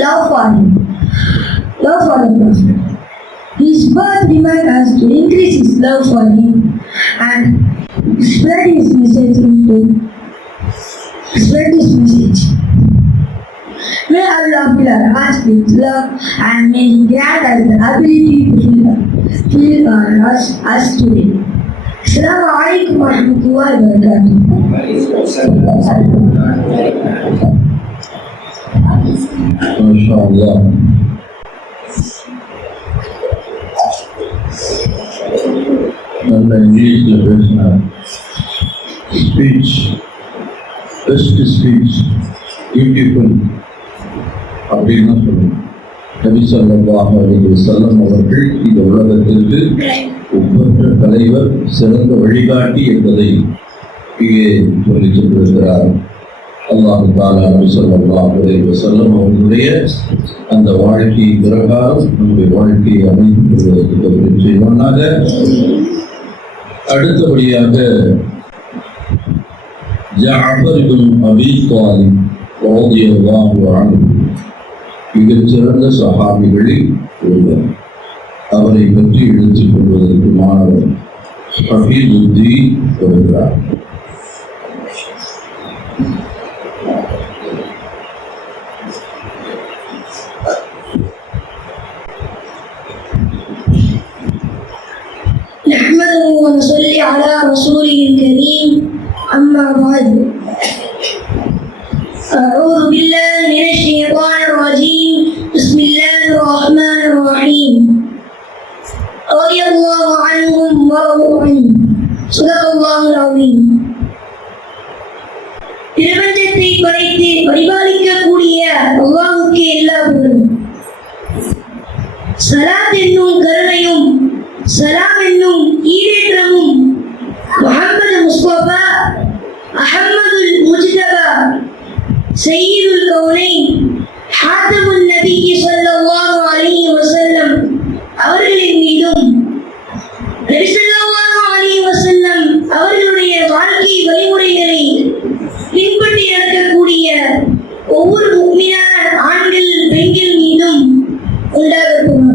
Love for him. Love for the Prophet. His birth reminds us to increase his love for him and spread his message. May Allah fill our hearts with love and may He grant us the ability to fill us today. Assalamu alaikum wa rahmatullahi wa barakatuh. MashaAllah. நல்ல இங்கிலீஷில் பேசினார். ஸ்பீச், பெஸ்ட் ஸ்பீச், பியூட்டிஃபுல் அப்படின்னு சொல்லணும். நபி ஸல்லல்லாஹு அலைஹி வஸல்லம் அவர்கள் இந்த உலகத்திற்கு ஒப்பற்ற தலைவர், சிறந்த வழிகாட்டி என்பதை இங்கே சொல்லிச் சென்றிருக்கிறார். அல்லாஹ் தஆலா நபி ஸல்லல்லாஹு அலைஹி வஸல்லம் அவர்களுடைய அந்த வாழ்க்கை பிரகாரம் நம்முடைய வாழ்க்கையை அமைத்துக் கொள்வதற்கு செய்வானாக. அடுத்தபடியாக ஜஅஃபர் இப்னு அபீ தாலிப் ரலியல்லாஹு அன்ஹு மிகச்சிறந்த சஹாபிகளில் ஒருவர். அவரை பற்றி எடுத்துக் கொள்வதற்கு மாணவர் ஹஃபீதுத்தீன் வருகிறார். نحمده ونصلي على رسوله الكريم أما بعد أعوذ بالله من الشيطان الرجيم بسم الله الرحمن الرحيم رضي الله عنهم ورضوا عنه صدق الله العظيم. பிரபஞ்சத்தை படைத்து பரிபாலிக்கக்கூடிய அல்லாஹ்வுக்கே எல்லா புகழும். ஸலாத் என்னும் கருணையும் சலாம் என்னும் ஈடேற்றமும் முஹம்மது முஸ்தபா அஹ்மதுல் முஜ்தபா சய்யிதுல் கௌனைன் ஹாத்தமுன் நபி ஸல்லல்லாஹு அலைஹி வஸல்லம் அவர்களின் மீதும் நபி ஸல்லல்லாஹு அலைஹி வஸல்லம் அவர்களுடைய வாழ்க்கை வழிமுறைகளை பின்பற்றி நடக்கக்கூடிய ஒவ்வொரு முஃமினான ஆண்கள் பெண்கள் மீதும் உண்டாகட்டும்.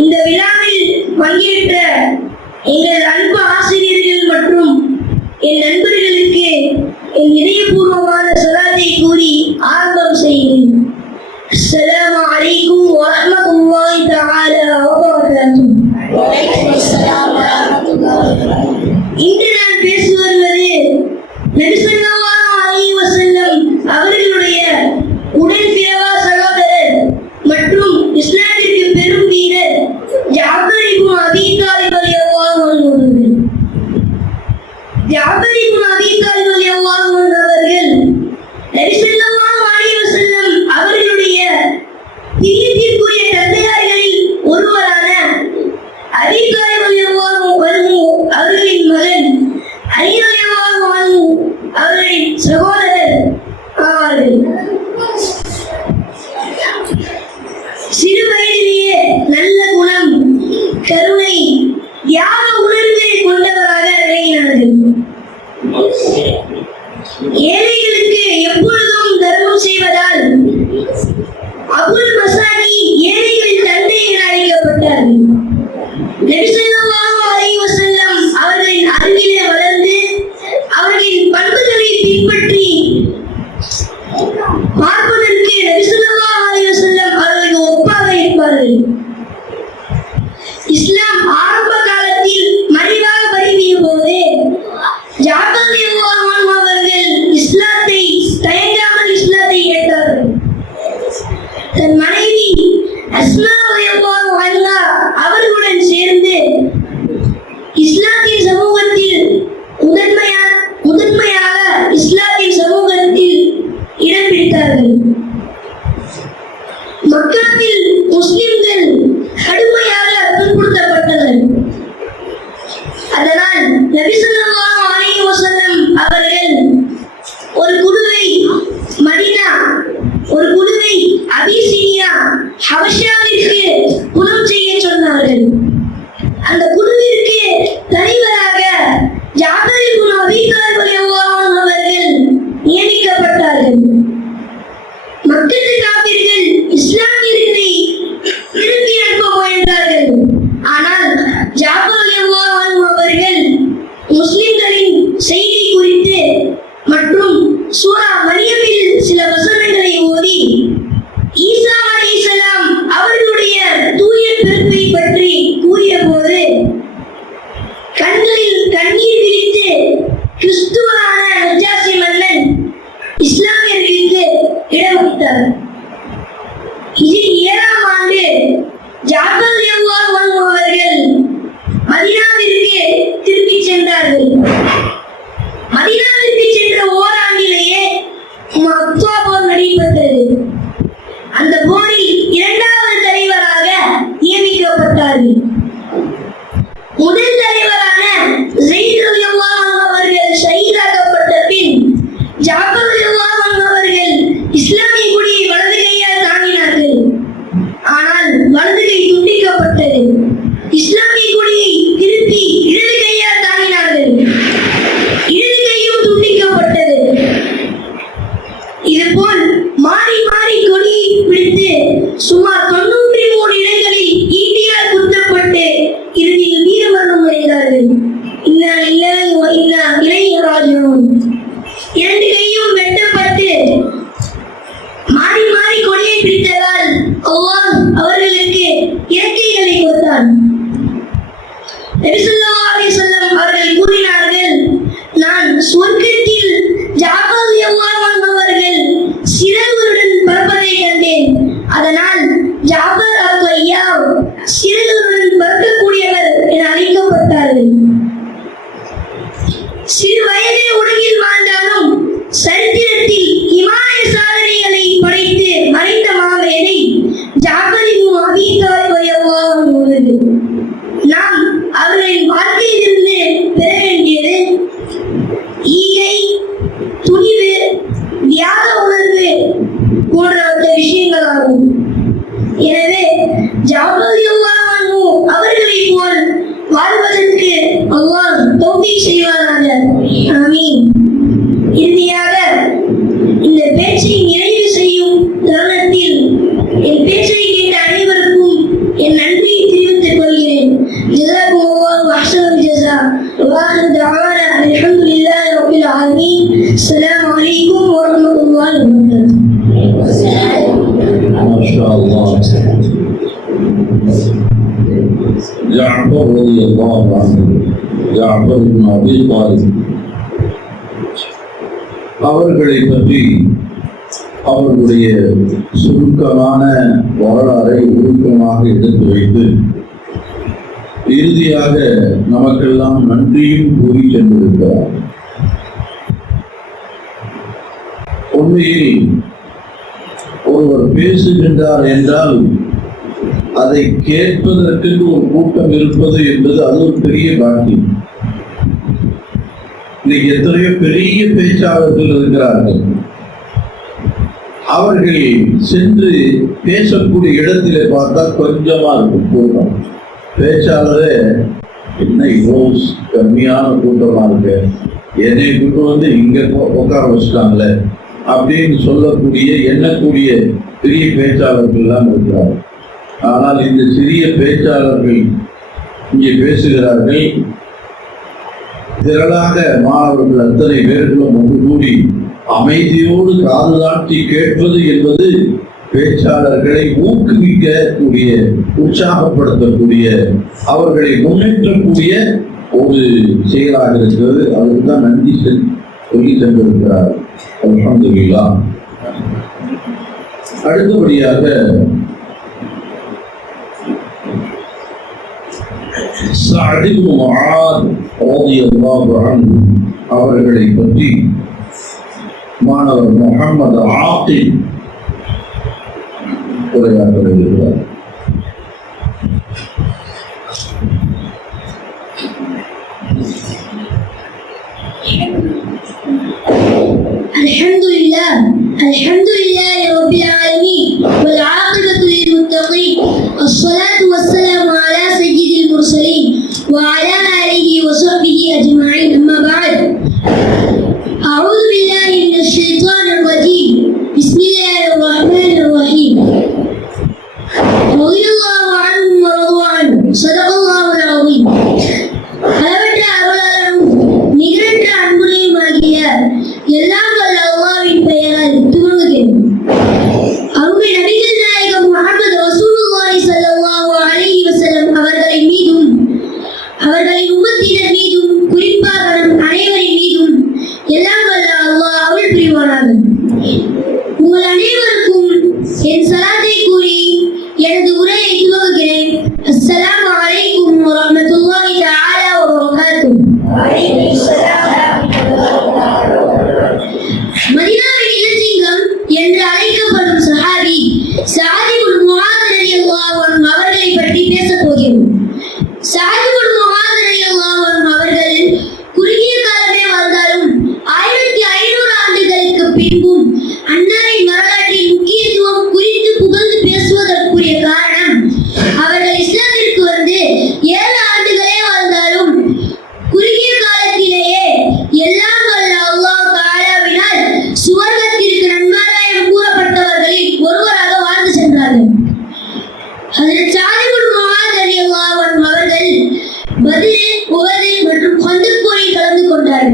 இந்த விழாவில் பங்கேற்ற எங்கள் அன்பு ஆசிரியர்கள் மற்றும் என் நண்பர்களுக்கு என் இதயபூர்வமான ஸலாத்தை கூறி ஆரம்பம் செய்கிறேன். அஸ்ஸலாமு அலைக்கும் வரஹ்மத்துல்லாஹி தஆலா வபரகாத்துஹு. இன்று நான் பேசி வருவது நபி ஸல்லல்லாஹு அலைஹி வஸல்லம் அவர்களுடைய உடன்பிறவா சகோதரர் மற்றும் இஸ்லாத்திற்கு பெரும் வீரர் ஜஅஃபர் இப்னு அபீ தாலிப் ரலியல்லாஹு அன்ஹு அவர்கள். ஜஅஃபர் இப்னு அபீ தாலிப் ரலியல்லாஹு அன்ஹு அவர்கள் நபி ஸல்லல்லாஹு அலைஹி வஸல்லம் அவர்களுடைய பிரியத்திற்குரிய தந்தையார்களில் ஒருவரான அபீ தாலிப் ரலியல்லாஹு அன்ஹு அவர்களின் மகன் அலி ரலியல்லாஹு அன்ஹு அவர்களின் சகோதரர் ஆவார்கள். சிறு வயதிலேயே நல்ல குணம், கருணை, தியாக உணர்வை கொண்டவராக விளங்கினார்கள். ஏழைகளுக்கு எப்பொழுதும் தர்மம் செய்வதால் அபுல் மசானி ஏழைகளின் தந்தை என அழைக்கப்பட்டார்கள். நபி ஸல்லல்லாஹு அலைஹி வஸல்லம் அவர்களின் அருகிலே வளர்ந்து அவர்களின் பண்புகளை பின்பற்றி பார்ப்பதற்கு நபி ஸல்லல்லாஹு அலைஹி வஸல்லம் அவர்களுக்கு ஒப்பாக இருப்பார்கள். இஸ்லாம் ஆரம்ப காலத்தில் மறைவாக பரவிய போது ஜஅஃபர் ரலியல்லாஹு அன்ஹு அவர்கள் இஸ்லாம் முஸ்லிம்களின் செய்தி குறித்து மற்றும் சூரா மரியமில் சில வசனங்களை ஓதி ஈசா அலைஹிஸ்ஸலாம் அவர்களுடைய தூய பிறப்பை பற்றி கூறிய போது கண்களில் கண்ணீர் விழித்து கிறிஸ்துவரான நஜாசி மன்னன் இஸ்லாமியர்களுக்கு இடமளித்தார். இதில் 7ஆம் ஆண்டு ஜாபர் ரலியல்லாஹு அன்ஹு அவர்கள் மதீனாவிற்கு திரும்பிச் சென்றார்கள். மதீனாவிற்கு சென்ற ஓராண்டிலேயே மக்தா போர் நடைபெற்றது. அந்த போரில் 2வது தலைவராக நியமிக்கப்பட்டார்கள். முதல் தலைவரான ஸைத் ரலியல்லாஹு அன்ஹு அவர்கள் ஷஹீதாக்கப்பட்ட பின் ஜாபர் ரலியல்லாஹு அன்ஹு அவர்கள் இஸ்லாமிய கொடியை வலது கையால் தாங்கினார்கள். ஆனால் வலது கை துண்டிக்கப்பட்டது. இஸ்லாமிய கொடியை திருப்பி இடது கையால் தாங்கினார்கள். இடது கையும் துண்டிக்கப்பட்டது. இதுபோல் மாறி மாறி கொடியை பிடித்து சுமார் 93 இடங்களில் ஈட்டியால் குத்தப்பட்டு இறுதியில் வீரமரணம் அடைந்தார்கள். இன்னா லில்லாஹி வ இன்னா இலைஹி ராஜிஊன். 2 கையும் வெட்டப்பட்டு மாறி மாறி கொடியை பிடித்ததால் அல்லாஹ் அவர்களுக்கு இறக்கைகளை கொடுத்தான். நபி ஸல்லல்லாஹு அலைஹி வஸல்லம் அவர்கள் கூறினார்கள், நான் சொர்க்கத்தில் ஜாபர் ரலியல்லாஹு அன்ஹு அவர்கள் சிறகுடன் பறப்பதை கண்டேன். அதனால் ஜாபர் அல்-தையார் சிறகுடன் பறக்கக்கூடியவர் என அழைக்கப்பட்டார்கள். சிறு வயதே உலகில் வாழ்ந்தாலும் சரித்திரத்தில் இமாய சாதனைகளை படைத்து மறைந்த மாமேதை ஜாபர் இப்னு அபீ தாலிப் ரலியல்லாஹு அன்ஹு அவர்கள். நாம் அவர்களின் வாழ்க்கையிலிருந்து பெற வேண்டியது ஈகை, துணிவு, தியாக உணர்வு போன்றவற்ற விஷயங்களாகும். எனவே ஜாபர் ரலியல்லாஹு அன்ஹு அவர்களைப் போல் வாழ்வதற்கு அல்லாஹ் தௌஃபீக் செய்வானாக. ஆமீன். இறுதியாக இந்த பேச்சை நிறைவு செய்யும் தருணத்தில் என் பேச்சை கேட்ட அனைவருக்கும் என் நன்றியை தெரிவித்துக் கொள்கிறேன். ஜஸாக்குமுல்லாஹு அஹ்ஸனல் ஜஸா. வ ஆகிரு தஅவானா அல்ஹம்துலில்லாஹி ரப்பில் ஆலமீன். அஸ்ஸலாமு அலைக்கும் வ ரஹ்மத்துல்லாஹி வ பரகாத்துஹு. மாஷாஅல்லாஹ். ஜஅஃபர் ரலியல்லாஹு அன்ஹு, ஜஅஃபர் இப்னு அபீ தாலிப் அவர்களை பற்றி அவர்களுடைய சுருக்கமான வரலாறை உருக்கமாக எடுத்து வைத்து இறுதியாக நமக்கெல்லாம் நன்றியும் கூறி சென்றிருக்கிறார். உண்மையில் ஒருவர் பேசுகின்றார் என்றால் அதை கேட்பதற்கு ஒரு கூட்டம் இருப்பது என்பது அது ஒரு பெரிய பாக்கியம். இன்னைக்கு எத்தனையோ பெரிய பேச்சாளர்கள் இருக்கிறார்கள். அவர்கள் சென்று பேசக்கூடிய இடத்திலே பார்த்தா கொஞ்சமா இருக்கும் கூட்டம். பேச்சாளரே என்ன இவ்வளவு கம்மியான கூட்டமா இருக்கு, என்னை கூட்டு வந்து இங்க உட்கார வச்சுட்டாங்களே அப்படின்னு சொல்லக்கூடிய எண்ணக்கூடிய பெரிய பேச்சாளர்கள் எல்லாம் இருக்கிறார்கள். ஆனால் இந்த சிறிய பேச்சாளர்கள் இங்கே பேசுகிறார்கள். திரளாக மாணவர்கள் அத்தனை பேர்களும் ஒன்று கூடி அமைதியோடு காது தாழ்த்தி கேட்பது என்பது பேச்சாளர்களை ஊக்குவிக்கக்கூடிய, உற்சாகப்படுத்தக்கூடிய, அவர்களை முன்னேற்றக்கூடிய ஒரு செயலாக இருக்கிறது. அதுக்குதான் நன்றி சொல்லி சென்றிருக்கிறார். அல்ஹம்துலில்லாஹ். அடுத்தபடியாக சஅத் இப்னு முஆத் ரலியல்லாஹு அன்ஹு அவர்களை பற்றி மாணவர் முஹம்மது ஆகில் உரையாற்ற இருக்கிறார். الحمد لله رب العالمين والعاقبة للمتقين. الصلاة والسلام على سيد المرسلين وعلى آله وصحبه أجمعين. أما بعد، أعوذ بالله من الشيطان الرجيم. بسم الله الرحمن الرحيم. رضي الله عنهم ورضوا عنه. صدق الله العظيم. அளவற்ற அருளாளரும்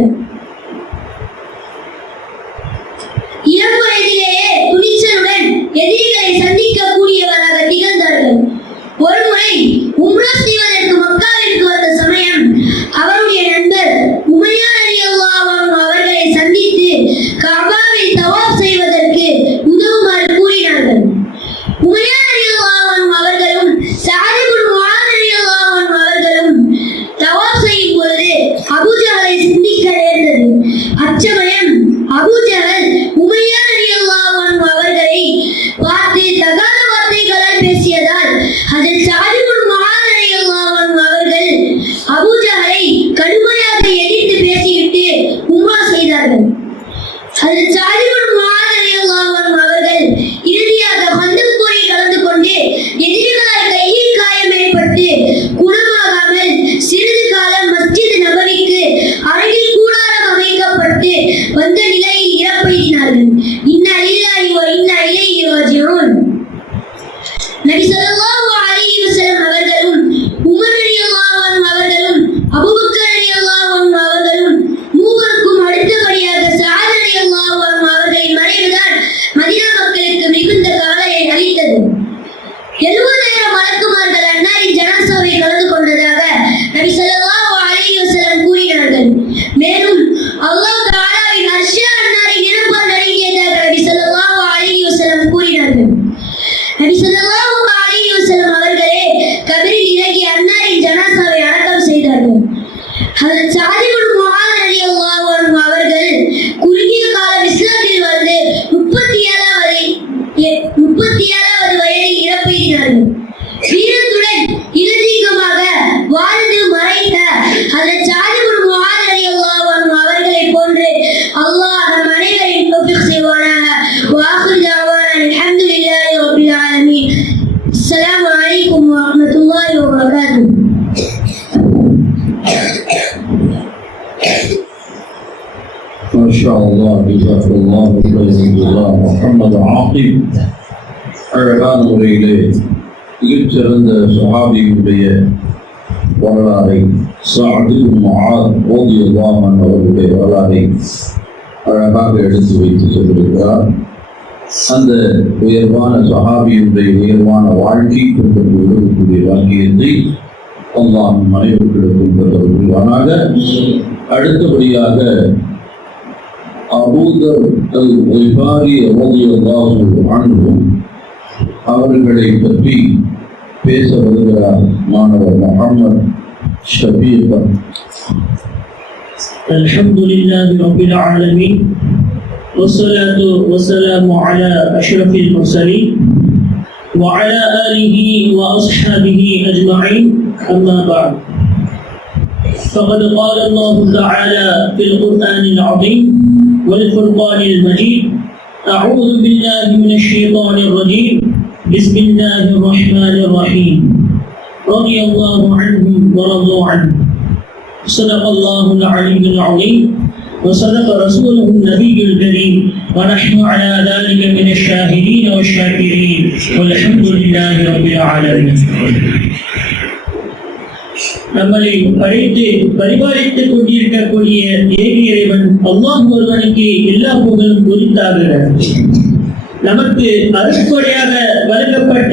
செய்தார்கள். இளம் வயதிலேயே துணிச்சலுடன் எதிரிகளை சந்திக்கக்கூடியவராக திகழ்ந்தார்கள். ஒருமுறை உம்ரா செய்வதற்கு மக்காவிற்கு வந்த சமயம் அவருடைய நண்பர் உமையா ரலியல்லாஹு அன்ஹு அவர்களை சந்தித்து கஅபாவில் தவாப் செய்வதற்கு உதவுமாறு கூறினார்கள். உமையா ரலியல்லாஹு அன்ஹு அவர்களும் சஅத் இப்னு முஆத் ரலியல்லாஹு அன்ஹு அவர்களும் தவாப் செய்யும் பொழுது அபூ ஜஹலை சந்திக்க நேர்ந்தது. அச்சமயம் அபூ ஜஹல் உமையா ரலியல்லாஹு அன்ஹு அவர்களை பார்த்து தகாத வார்த்தைகளால் பேசியதால் அதில் சஅத் இப்னு முஆத் ரலியல்லாஹு அன்ஹு அவர்கள் அபூ ஜஹலை கடுமையாக எதிர்த்து பேசிவிட்டு உம்ரா செய்தார்கள். அதில் சஅத் இப்னு முஆத் ரலியல்லாஹு அன்ஹு அவர்கள் இறுதியாக கந்தக் போரில் கலந்து கொண்டு எதிரிகளால் கையில் காயம் ஏற்பட்டு குணமாகாமல் சிறிது காலம் மஸ்ஜித் நபவிக்கு அருகில் கூடாரம் அமைக்கப்பட்டு வந்த நிலையில் இறப்பெய்தினார்கள். இன்னா லில்லாஹி வ இன்னா இலைஹி ராஜிஊன். நபி ஸல்லல்லாஹு அலைஹி வஸல்லம் அவர்களும் உமர் ரலியல்லாஹு அன்ஹு அவர்களும் அபூபக்கர் ரலியல்லாஹு அன்ஹு அவர்களும் மூவருக்கும் அடுத்தபடியாக சஅத் ரலியல்லாஹு அன்ஹு அவர்களின் மறைவுதான் மதீனா மக்களுக்கு மிகுந்த கவலையை அளித்தது. 70,000 மலக்குமார்கள் அன்னாரின் ஜனாசாவை கலந்து கொண்டதாக நபி ஸல்லல்லாஹு அலைஹி வஸல்லம் கூறினார்கள். மேலும் அல்லாஹ் தஆலாவின் அர்ஷ் அன்னாரின் நிழலால் நடுங்கியதாக நபி ஸல்லல்லாஹு அலைஹி வஸல்லம் கூறினார்கள். நபி ஸல்லல்லாஹு அலைஹி வஸல்லம் அவர்களே கபரில் இறங்கி அன்னாரின் ஜனாசாவை அடக்கம் செய்தார்கள். ஹஜ்ரத் சஅத் இப்னு முஆத் ரலியல்லாஹு அன்ஹு அவர்கள் குறுகிய காலம் இஸ்லாத்தில் வந்து 37வது வயதில் இறப்பெய்தினார்கள். வீரத்துடன் இலட்சியமாக வாழ்ந்து மறைந்த ஹஜ்ரத் சஅத் இப்னு முஆத் ரலியல்லாஹு அன்ஹு அவர்களை போன்று அல்லாஹ் நம் அனைவரையும் தௌஃபீக் செய்வானாக. வஆகிரு தஅவானா அல்ஹம்துலில்லாஹி ரப்பில் ஆலமீன். அஸ்ஸலாமு அலைக்கும் வரஹ்மத்துல்லாஹி வபரகாத்துஹு. ما شاء الله جزاك الله خيرا முஹம்மது ஆகிப் அழகான முறையிலே மிகச்சிறந்த சஹாபியுடைய வரலாறை சஅத் இப்னு முஆத் ரலியல்லாஹு அன்ஹு அவருடைய வரலாறை அழகாக எடுத்து வைத்து சொல்லியிருக்கிறார். அந்த உயர்வான சஹாபியுடைய உயர்வான வாழ்க்கை கொண்டு உதவக்கூடிய வாக்கியத்தை அல்லாஹ் அனைவர்களுக்கும் பெறுவானாக. அடுத்தபடியாக அபூ தர் அல் கிஃபாரி ரலியல்லாஹு அன்ஹு அவர்களை பற்றி பேச வருகிறார் மாணவர் முஹம்மது ஷபீர். அல்ஹம்துலில்லாஹி ரப்பில் ஆலமீன் வஸ்ஸலாத்து வஸ்ஸலாமு அலா அஷ்ரஃபில் முர்ஸலீன் وعلى آله وأصحابه أجمعين أما بعد فقد قال الله تعالى في القرآن العظيم والفرقان المجيد أعوذ بالله من الشيطان الرجيم بسم الله الرحمن الرحيم رضي الله عنهم ورضوا عنه صدق الله العلي العظيم وصدق رسوله النبي الكريم ونحن على ذلك من الشاهدين والشاكرين والحمد لله رب العالمين. நம்மளை படைத்து பரிபாலித்துக் கொண்டிருக்கக்கூடிய ஏக இறைவன் அல்லாஹ் ஒருவனுக்கு எல்லா புகழும் உரித்தாகிறது. நமக்கு அருட்கொடையாக வழங்கப்பட்ட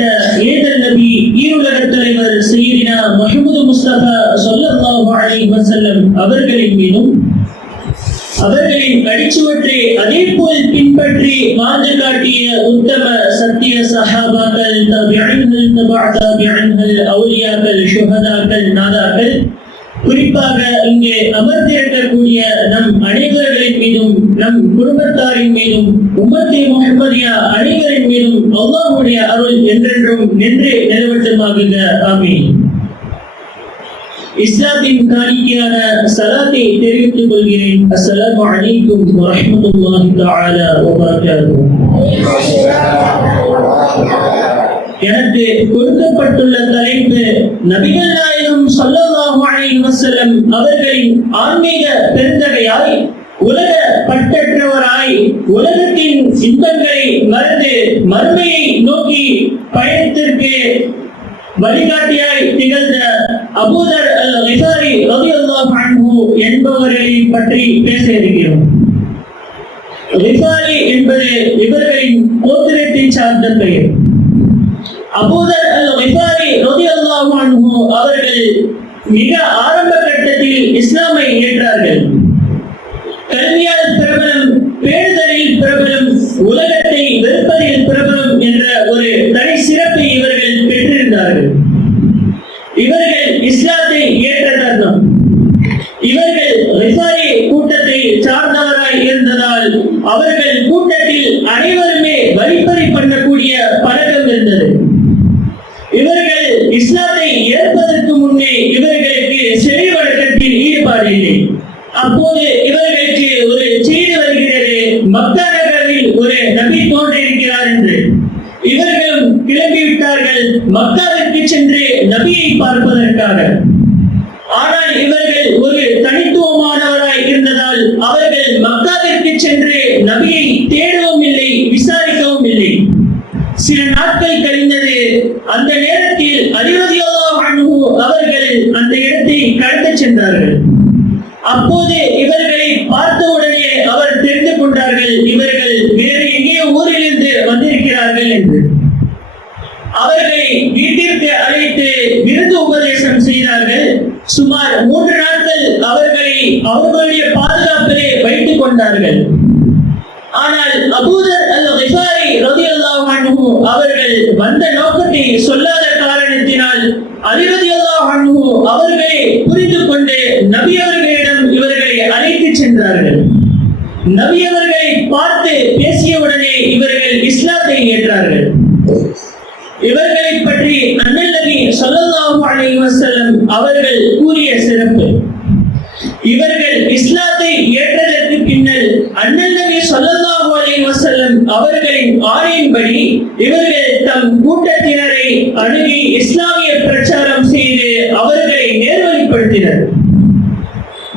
ஏதல் நபி ஈருலக தலைவர் சய்யிதினா முஹம்மது முஸ்தபா ஸல்லல்லாஹு அலைஹி வஸல்லம் அவர்களின் மீதும் அவர்களின் அடிச்சுவற்றை அதே போல் பின்பற்றி வாழ்ந்து காட்டிய உத்தம சத்திய சஹாபாக்கள், தபிஈன்கள், தபா தபிஈன்கள், அவுலியாக்கள், ஷுஹதாக்கள், நாதாக்கள், குறிப்பாக இங்கே அமர்ந்திருக்கக்கூடிய நம் அனைவர்களின் மீதும் நம் குடும்பத்தாரின் மீதும் உம்மத்தே முஹம்மதியா அனைவரின் மீதும் அல்லாஹ்வுடைய அருள் என்றென்றும் நின்று நிலவட்டமாகுக. ஆமீன். இஸ்லாத்தின் காணிக்கையான சலாத்தை தெரிவித்துக் கொள்கிறேன். அஸ்ஸலாமு அலைக்கும் வரஹ்மத்துல்லாஹி தஆலா வபரகாத்துஹு. எனக்கு கொடுக்கப்பட்டுள்ள தலைப்பு நபிகள் நாயகம் ஸல்லல்லாஹு அலைஹி வஸல்லம் அவர்களின் ஆன்மீக பெருந்தகையாய், உலக பற்றற்றவராய், உலகத்தின் இன்பங்களை மறந்து மறுமையை நோக்கி பயணத்திற்கு வழிகாட்டியாய் திகழ்ந்த அபூதர் அல்-கிஃபாரி ரலியல்லாஹு அன்ஹு என்பவர்களை பற்றி பேச இருக்கிறோம். கிஃபாரி என்பது இவர்களின் கோத்திரத்தை சார்ந்த பெயர். அபூதர் அல்-கிஃபாரி ரலியல்லாஹு அன்ஹு அவர்கள் மிக ஆரம்ப கட்டத்தில் இஸ்லாமை ஏற்றார்கள். கல்வியால் பிரபலம், பேணுதலில் பிரபலம், உலகத்தை வெறுப்பதில் பிரபலம் என்ற ஒரு தனி சிறப்பை இவர்கள் பெற்றிருந்தார்கள். இவர்கள் இஸ்லாத்தை ஏற்ற தருணம். இவர்கள் கிஃபாரி கூட்டத்தை சார்ந்தவராய் இருந்ததால் அவர்கள் கூட்டத்தில் அனைவருமே வழிப்பறி பண்ணக்கூடிய பழக்கம் இருந்தது. இவர்கள் இஸ்லாத்தை ஏற்பதற்கு முன்னே இவர்களுக்கு செவி வழக்கத்தில் ஈடுபாடு இல்லை. அப்போது இவர்களுக்கு ஒரு செய்தி வருகிறது, மக்கா நகரில் ஒரு நபி தோன்றியிருக்கிறார் என்று. இவர்களும் கிளம்பிவிட்டார்கள் மக்காவிற்கு சென்று நபியை பார்ப்பதற்காக. ஆனால் இவர்கள் ஒரு தனித்துவமானவராய் இருந்ததால் அவர்கள் மக்காவிற்கு சென்று நபியை தேடவும் இல்லை, விசாரிக்கவும் இல்லை. சில நாட்கள் கழிந்தது. அந்த நேரத்தில் அலி ரலியல்லாஹு அன்ஹு அவர்கள் அந்த இடத்தை கடந்து சென்றார்கள். அப்போது இவர்களை பார்த்தவுடனே அவர் தெரிந்து கொண்டார்கள், இவர்கள் வேறு எங்கேயோ ஊரிலிருந்து வந்திருக்கிறார்கள் என்று. அவர்களை வீட்டிற்கு அழைத்து விருந்து உபதேசம் செய்தார்கள். சுமார் 3 நாட்கள் அவர்களை அவர்களுடைய பாதுகாப்பிலே வைத்துக் கொண்டார்கள். ஆனால் அபூதர் அல்-கிஃபாரி ரலியல்லாஹு அன்ஹு அவர்கள் வந்த நோக்கத்தை சொல்லாத காரணத்தினால் அலி ரலியல்லாஹு அன்ஹு அவர்களை புரிந்து கொண்டு நபி அவர்களிடம் இவர்களை அழைத்து சென்றார்கள். நபி அவர்களை பார்த்து பேசியவுடனே இவர்கள் இஸ்லாத்தை ஏற்றார்கள். இவர்களை பற்றி அண்ணல் நபி ஸல்லல்லாஹு அலைஹி வஸல்லம் அவர்கள் கூறிய சிறப்பு. இவர்கள் இஸ்லாத்தை ஏற்றதற்கு பின்னர் அண்ணல் நபி ஸல்லல்லாஹு அலைஹி வஸல்லம் அவர்களின் ஆணையின்படி இவர்கள் தம் கூட்டத்தினரை அணுகி இஸ்லாமிய பிரச்சாரம் செய்து அவர்களை நேர்வழிப்படுத்தினர்.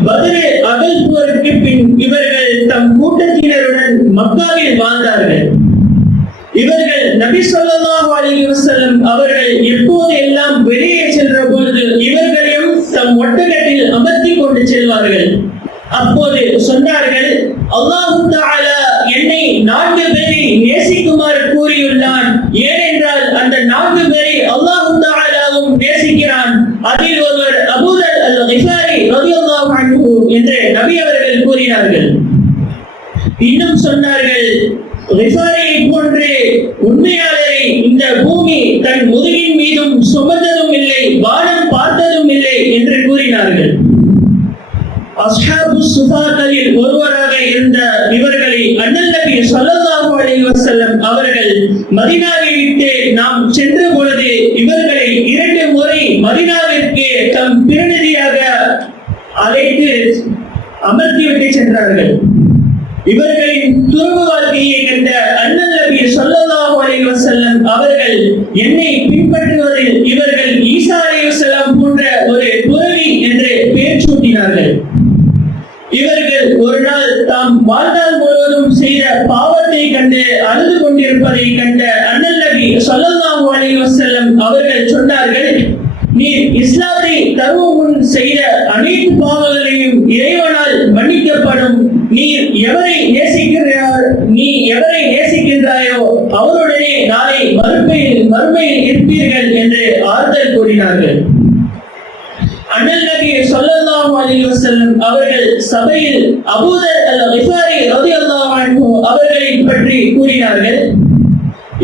பத்ர் அகல் போருக்கு பின் இவர்கள் தம் கூட்டத்தினருடன் மக்காவில் வாழ்ந்தார்கள். இவர்கள் நபி ஸல்லல்லாஹு அலைஹி வஸல்லம் அவர்கள் எப்போது எல்லாம் வெளியே சென்ற பொழுது இவர்களையும் தம் ஒட்டகத்தில் அமர்த்தி கொண்டு செல்வார்கள். அப்போது சொன்னார்கள், அல்லாஹ் தஆலா என்னை 4 பேரை நேசிக்குமாறு கூறியுள்ளான். ஏனென்றால் அந்த 4 பேரை அல்லாஹ் தஆலாவும் நேசிக்கிறான். அதில் ஒருவர் அபூதர் அல்-கிஃபாரி ரலியல்லாஹு அன்ஹு என்று நபி அவர்கள் கூறினார்கள். இன்னும் சொன்னார்கள், கிஃபாரியை போன்று உண்மையாளரை இந்த பூமி தன் முதுகின் மீதும் சுமந்ததும் இல்லை, வானம் பார்த்ததும் இல்லை என்று கூறினார்கள். அஸ்ஹாபு சுஃபாக்களில் ஒருவராக இருந்த இவர்களை அண்ணல் நபி ஸல்லல்லாஹு அலைஹி வஸல்லம் அவர்கள் மதீனாவை விட்டு நாம் சென்ற பொழுது இவர்களை 2 முறை மதீனாவிற்கு தம் பிரதிநிதியாக அழைத்து அமர்த்திவிட்டு சென்றார்கள். இவர்களின் துறவு வாழ்க்கையை கண்ட அண்ணல் நபி ஸல்லல்லாஹு அலைஹி வஸல்லம் அவர்கள் என்னை பின்பற்றுவதில் இவர்கள் ஈசா அலைஹிஸ்ஸலாம் போன்ற ஒரு துறவி என்று பெயர் சூட்டினார்கள். இவர்கள் ஒரு நாள் தாம் வாழ்நாள் முழுவதும் செய்த பாவத்தை கண்டு அழுது கொண்டிருப்பதை கண்ட அண்ணல் நபி ஸல்லல்லாஹு அலைஹி வஸல்லம் அவர்கள் சொன்னார்கள், நீர் இஸ்லாத்தை தருவும் முன் செய்த அனைத்து பாவங்களையும் இறைவனால் மன்னிக்கப்படும். நீ எவரை நேசிக்கின்றாயோ அவருடனே நாளை மறுமையில் இருப்பீர்கள் என்று ஆறுதல் கூறினார்கள். அண்ணல் நபி ஸல்லல்லாஹு அலைஹி வஸல்லம் அவர்கள் சபையில் அபூதர் அல்-கிஃபாரி ரலியல்லாஹு அன்ஹு அவர்களை பற்றி கூறினார்கள்.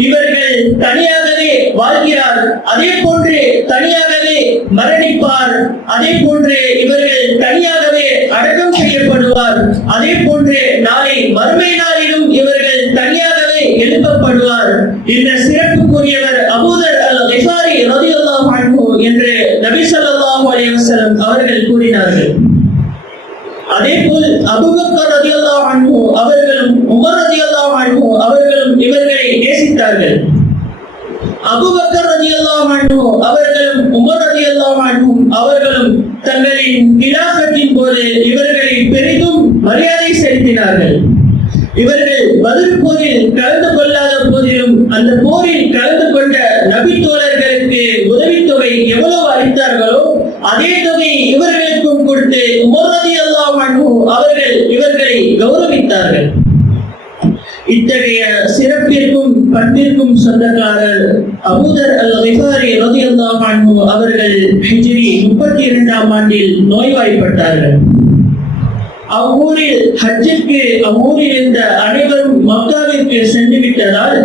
இவர்கள் தனியாகவே வாழ்கிறார், அதே போன்று தனியாகவே மரணிப்பார், அதே போன்று இவர்கள் தனியாகவே அடக்கம் செய்யப்படுவார், அதே போன்று நாளை மறுமை நாளிலும் இவர்கள் தனியாகவே எழுப்பப்படுவார். இந்த சிறப்புக்குரியவர் அபூதர் அல்-கிஃபாரி ரலியல்லாஹு அன்ஹு என்று நபி ஸல்லல்லாஹு அலைஹி வஸல்லம் அவர்கள் கூறினார்கள். அதேபோல் அபூபக்கர் ரலியல்லாஹு அன்ஹு அவர்களும் உமர் ரலியல்லாஹு அன்ஹு அவர்களும் இவர்களை நேசித்தார்கள். அபூபக்கர் ரலியல்லாஹு அன்ஹு அவர்களும் உமர் ரலியல்லாஹு அன்ஹு அவர்களும் தங்களின் கிலாஃபத்தின் போது இவர்களை பெரிதும் மரியாதை செலுத்தினார்கள். இவர்கள் பத்ர் போரில் கலந்து கொள்ளாத போதிலும் அந்த போரில் கலந்து கொண்ட நபி தோழர்களுக்கு உதவி எவ்வளவு அளித்தார்களோ அதே தொகையை இவர்களுக்கும் கொடுத்து உமர் ரலியல்லாஹு அன்ஹு அவர்கள் இவர்களை கௌரவித்தார்கள். இத்தகைய சிறப்பிற்கும் பண்பிற்கும் சொந்தக்காரர் அபூதர் அல்-கிஃபாரி ரலியல்லாஹு அன்ஹு அவர்கள் ஹிஜ்ரி 32ஆம் ஆண்டில் நோய்வாய்ப்பட்டார்கள். அவ்வூரில் ஹஜ்ஜிற்கு அவ்வூரில் இருந்த அனைவரும் மக்காவிற்கு சென்று விட்டதால்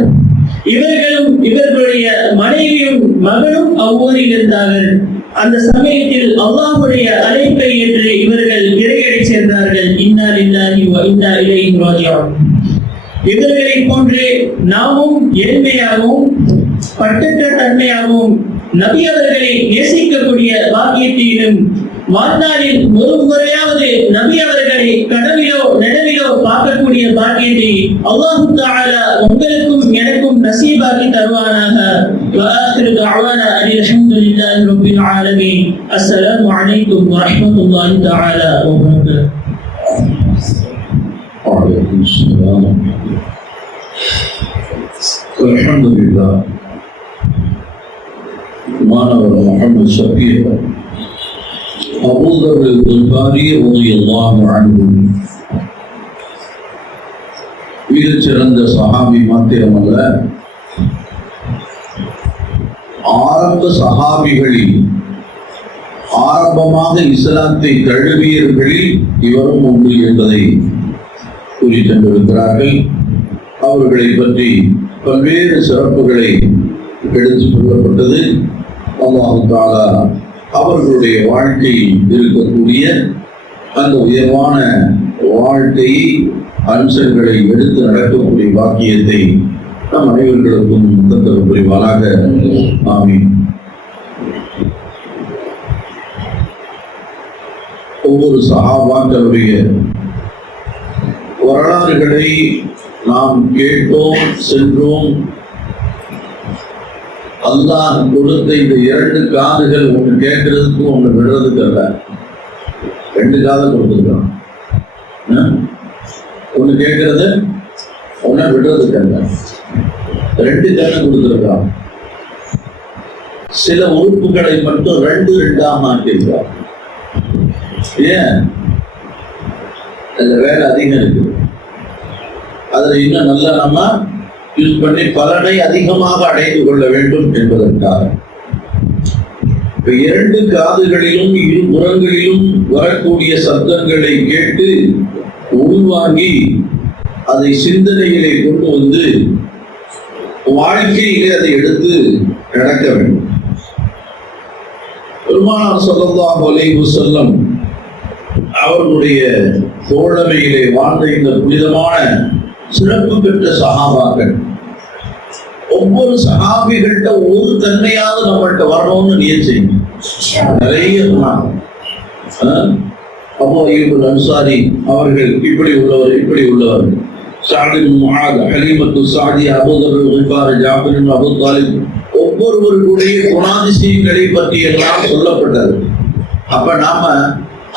இவர்களும் இவர்களுடைய மனைவியும் மகனும் அவ்வூரில் இருந்தார்கள். அந்த சமயத்தில் அல்லாஹ்வுடைய அழைப்பை ஏற்று இவர்கள் இறையடி சேர்ந்தார்கள். இன்னா லில்லாஹி வ இன்னா இலைஹி ராஜிஊன். இவர்களை போன்று நாமும் ஏழ்மையாகவும் பட்டற்ற தன்மையாகவும் நபி அவர்களை நேசிக்கக்கூடிய பாக்கியத்தையும் வாழ்நாளில் ஒரு முறையாவது நபி அவர்களை கனவிலோ நனவிலோ பார்க்கக்கூடிய பாக்கியத்தை அல்லாஹ் தஆலா உங்களுக்கும் எனக்கும் நசீபாக்கி தருவானாக. வஆகிரு தஅவானா அல்ஹம்துலில்லாஹி ரப்பில் ஆலமீன். அஸ்ஸலாமு அலைக்கும் வரஹ்மத்துல்லாஹி தஆலா வ பரகாத்துஹு. وعليكم السلام. الحمد لله. மாணவர் முஹம்மது ஷஃபீக் அபூதர் அல்-கிஃபாரி ரலியல்லாஹு அன்ஹு மிகச்சிறந்த சஹாபி மாத்திரமல்ல, ஆரம்ப சஹாபிகளில் ஆரம்பமாக இஸ்லாத்தை தழுவியவர்களில் இவரும் உண்டு என்பதை கூறி தந்திருக்கிறார்கள். அவர்களை பற்றி பல்வேறு சிறப்புகளை எடுத்துக் கொள்ளப்பட்டது. அல்லாஹ் தஆலா அவர்களுடைய வாழ்க்கையில் இருக்கக்கூடிய அந்த உயர்வான வாழ்க்கையை அம்சங்களை எடுத்து நடக்கக்கூடிய பாக்கியத்தை நம் அனைவர்களுக்கும் தந்தர் புரிவாராக. ஆமீன். ஒவ்வொரு சஹாபாக்களுடைய வரலாறுகளை நாம் கேட்டோம், சென்றோம். அல்லாஹ் கொடுத்த இந்த 2 காதுகள் ஒன்று கேட்கறதுக்கு ஒன்று விடுறதுக்கு அல்ல. 2 காதல் கொடுத்துருக்கான். ஒன்று கேட்கறது ஒன்று விடுறதுக்கு அல்ல. 2 கண்ணு கொடுத்துருக்கான். சில உறுப்புகளை மட்டும் 2 மாற்றிருக்கான். ஏன்? அதுல வேலை அதிகம் இருக்கு. அதுல இன்னும் நல்லா நம்ம யூஸ் பண்ணி பலனை அதிகமாக அடைந்து கொள்ள வேண்டும் என்பதற்காக. இப்ப 2 காதுகளிலும் 2 புறங்களிலும் வரக்கூடிய சப்தங்களை கேட்டு உள்வாங்கி அதை சிந்தனையிலே கொண்டு வந்து வாழ்க்கையிலே அதை எடுத்து நடக்க வேண்டும். பெருமானார் ஸல்லல்லாஹு அலைஹி வஸல்லம் அவர்களுடைய தோழமையிலே வாழ்ந்த இந்த புனிதமான சிறப்பு பெற்ற சஹாபாக்கள், ஒவ்வொரு சஹாபிகள்கிட்ட ஒரு தன்மையாவது நம்மள்கிட்ட வரணும்னு நியதி நிறைய சொன்னாங்க. அபூ அய்யூப் அல்-அன்சாரி அவர்கள் இப்படி உள்ளவர், இப்படி உள்ளவர். சஅத் இப்னு முஆத், ஹலீமத்து ஸஅதியா, அபூதர் அல்-கிஃபாரி, ஜாஃபர் இப்னு அபூ தாலிப், ஒவ்வொருவருடைய குணாதிசயங்களை பற்றி எல்லாம் சொல்லப்பட்டது. அப்ப நாம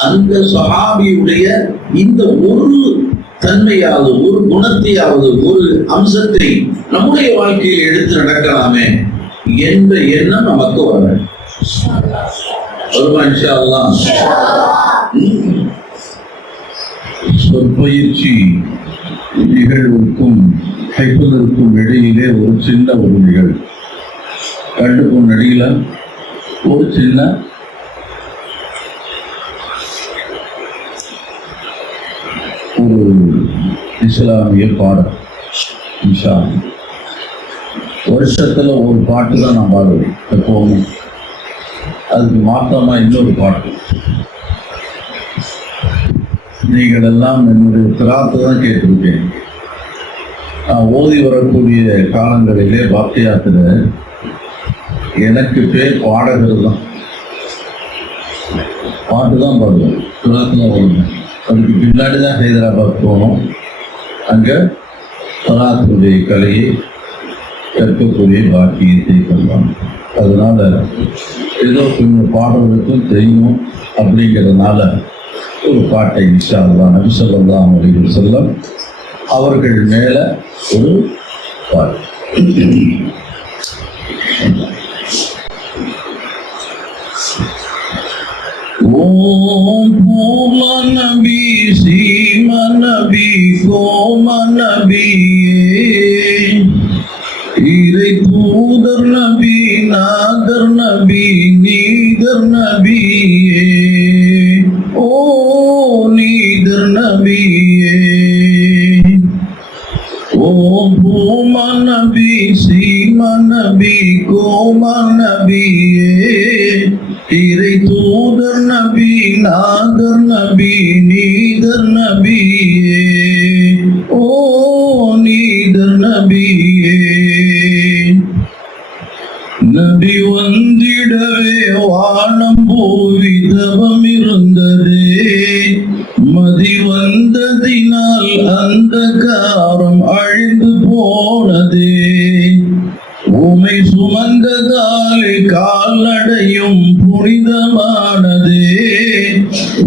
அந்த சஹாபியுடைய இந்த ஒரு தன்மையாவது, ஒரு குணத்தையாவது, ஒரு அம்சத்தை நம்முடைய வாழ்க்கையில் எடுத்து நடக்கலாமே என்ற எண்ணம் நமக்கு வர வருமா இன்ஷா அல்லாஹ். சொற்பயிற்சி நிகழ்வுக்கும் ஹைப்பதற்கும் இடையிலே ஒரு சின்ன ஒரு நிகழ்வு. கண்டுக்கும் நடிகல ஒரு சின்ன ஒரு இஸ்லாமிய பாடம். இன்ஷா அல்லாஹ். வருஷத்துல ஒரு பாட்டு தான் நான் பாடுவேன் எப்போவுமே. அதுக்கு மாற்றமா இன்னொரு பாட்டு. நீங்கள் எல்லாம் என்னுடைய திராத்தை தான் கேட்டிருக்கேன். நான் ஓதி வரக்கூடிய காலங்களிலே பாக்கியாத்துல எனக்கு பேர் பாடகர் தான். பாட்டு தான் பாடுவேன், திராத்துல வருவேன். அதுக்கு பின்னாடி தான் ஹைதராபாத் போனோம். அங்கே சலாத்துடைய கலையை கற்கக்கூடிய பாக்கியத்தை கொள்வாங்க. அதனால ஏதோ கொஞ்சம் பாடுறதுக்கும் தெரியும் அப்படிங்கிறதுனால ஒரு பாட்டை இன்ஷா அல்லாஹ் நபி ஸல்லல்லாஹு அலைஹி வஸல்லம் அவர்கள் மேல ஒரு பாட்டு. ஓம் பூம நபி சீம நபி கோம நபியே இறை தூதர் நபி நாதர் நபி நீதர் நபியே ஓ நீதர் நபியே ஓம் பூம நபி சீம நபி கோம நபியே இறை தூதர் நபி நாதர் நபி நீதர் நபியே ஓ நீதர் நபியே நபி வந்திடவே வானம் பூவி தவம் இருந்ததே மதி வந்ததினால் அந்த காரம் அழிந்து போனதே உமை சுமந்ததாலே கால்நடையும் புனிதமானதே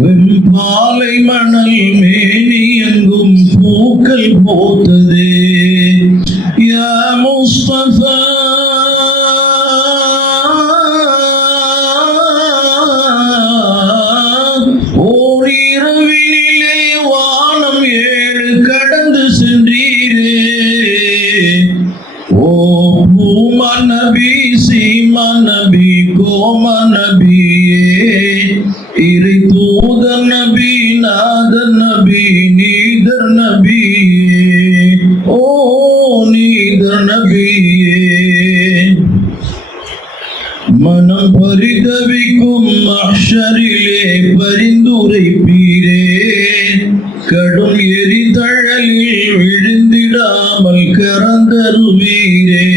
வெம்பாலை மணல் மேனி எங்கும் பூக்கள் போத்ததே யா முஸ்தபா ஓரிரவினிலே வானம் 7 கடந்து சென்றீரே ஓ பூம நபி சீம நபி கோம நபியே இறை தூதர் நபி நாதர் நபி நீதர் நபியே ஓ நீதர் நபியே மனம் பரிதவிக்கும் மஹ்ஷரிலே பரிந்துரைப்பீரே கடும் எரிதழலில் விழுந்திடாமல் கரந்தருவீரே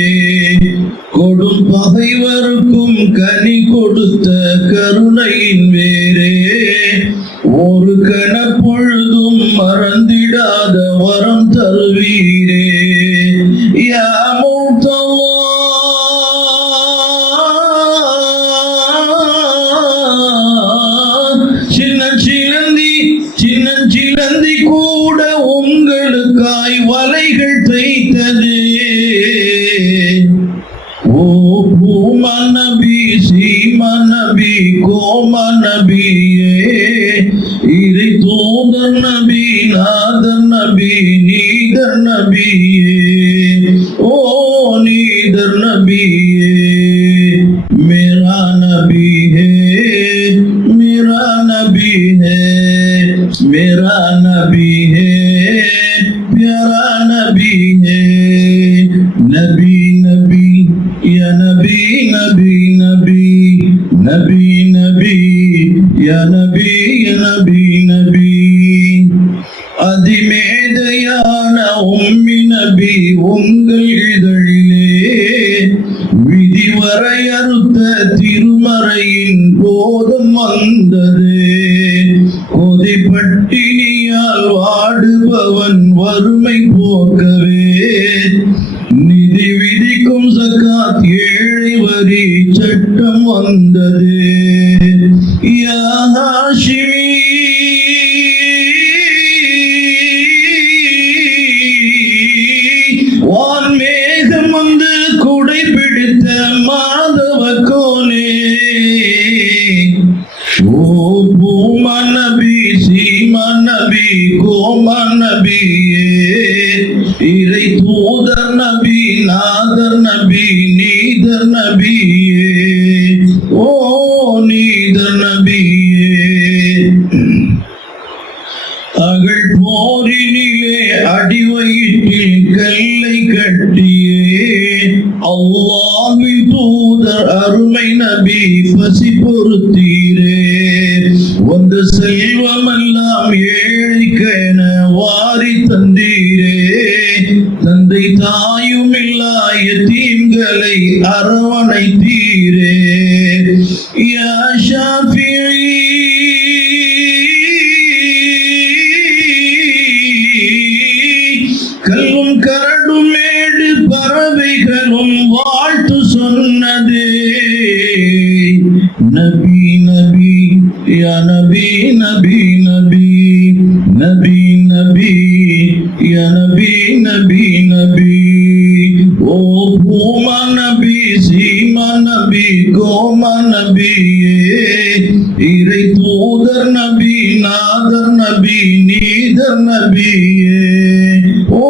கொடும் பகைவருக்கும் கனி கொடுத்த கருணையின் வேரே ஒரு கணப்பொழுதும் மறந்திடாத வரம் தருவீரே யா முர்தல்லா சின்னஞ்சிலந்தி கூட உங்களுக்காய் வலைகள் தைத்ததே ஓ பூம நபி சீம நபி கோம நபியே இறை தூதர் நபி நாதர் நபி நீதர் நபியே ஓ நீதர் நபியே मेरा नबी है मेरा नबी है मेरा नबी है प्यारा नबी है नबी नबी या नबी नबी नबी नबी नबी या नबी या नबी नबी அதிமேதையான உம்மி நபி உங்கள் இதழிலே விதி வரையறுத்த திருமறையின் போதும் வந்ததே கொதிப்பட்டினியால் வாடுபவன் வறுமை போக்கவே நிதி விதிக்கும் சகாத் ஏழை வரி சட்டம் வந்ததே யா ஹாஷிமி வான் மேகம் வந்து குடை பிடித்த மாதவ கோனே ஓ பூம நபி சீம நபி கோம நபியே இறை தூதர் நபி நாதர் நபி நீதர் நபியே ஓ நீதர் நபியே அகழ் போரினிலே அடிவயிற்றில் கல்லை கட்டியே அல்லாஹ்வின் தூதர் அருமை நபி பசி பொறுத்தீரே வந்த செல்வமெல்லாம் ஏழைக்கென வாரி தந்தீரே தந்தை தாயும் இல்லா யதீம்களை அரவணைத்தீரே யா ஷாஃபிஈ கல்லும் கரடும் மேடு பறவைகளும் வாழ்த்து சொன்னதே நபி நபி யா நபி நபி நபி நபி நபி யா நபி நபி நபி ஓ பூம நபி சீம நபி கோம நபியே இறை தூ நீதர் நபியே ஓ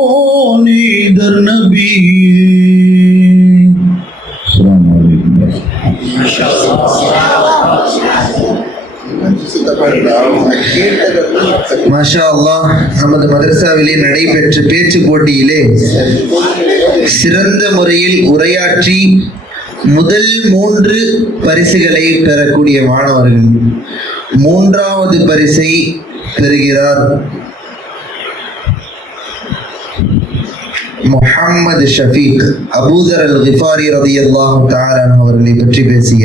நீதர் நபியே. அஸ்ஸலாமு அலைக்கும். மாஷா அல்லாஹ். நமது மதரசாவிலே நடைபெற்ற பேச்சு போட்டியிலே சிறந்த முறையில் உரையாற்றி முதல் 3 பரிசுகளை பெறக்கூடிய மாணவர்கள் 3வது பரிசை பெறுகிறார் முஹம்மது ஷஃபீக் அபூதர் அல் கிஃபாரி ரலியல்லாஹு தஆலா அவர்களை பற்றி பேசிய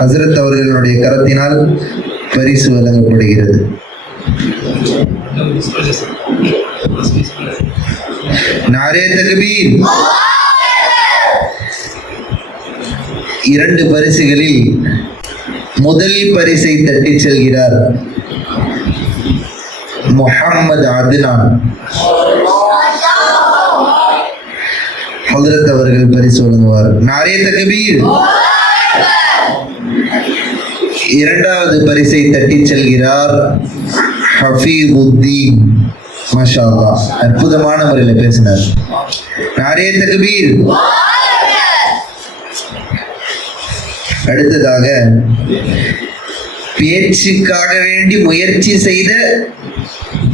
ஹஸ்ரத் அவர்களுடைய கரத்தினால் பரிசு வழங்கப்படுகிறது. நாரே தக்பீர். 2 பரிசுகளில் முதல் பரிசை தட்டிச் செல்கிறார் முஹம்மது அத்னான். ஹஜ்ரத் அவர்கள் பரிசு வழங்குவார். நாரே தக்பீர். 2வது பரிசை தட்டிச் செல்கிறார் ஹஃபீதுத்தீன். மாஷா அல்லாஹ், அற்புதமான முறையில் பேசினார். நாரே தக்பீர். அடுத்ததாக பேச்சுக்காக வேண்டி முயற்சி செய்த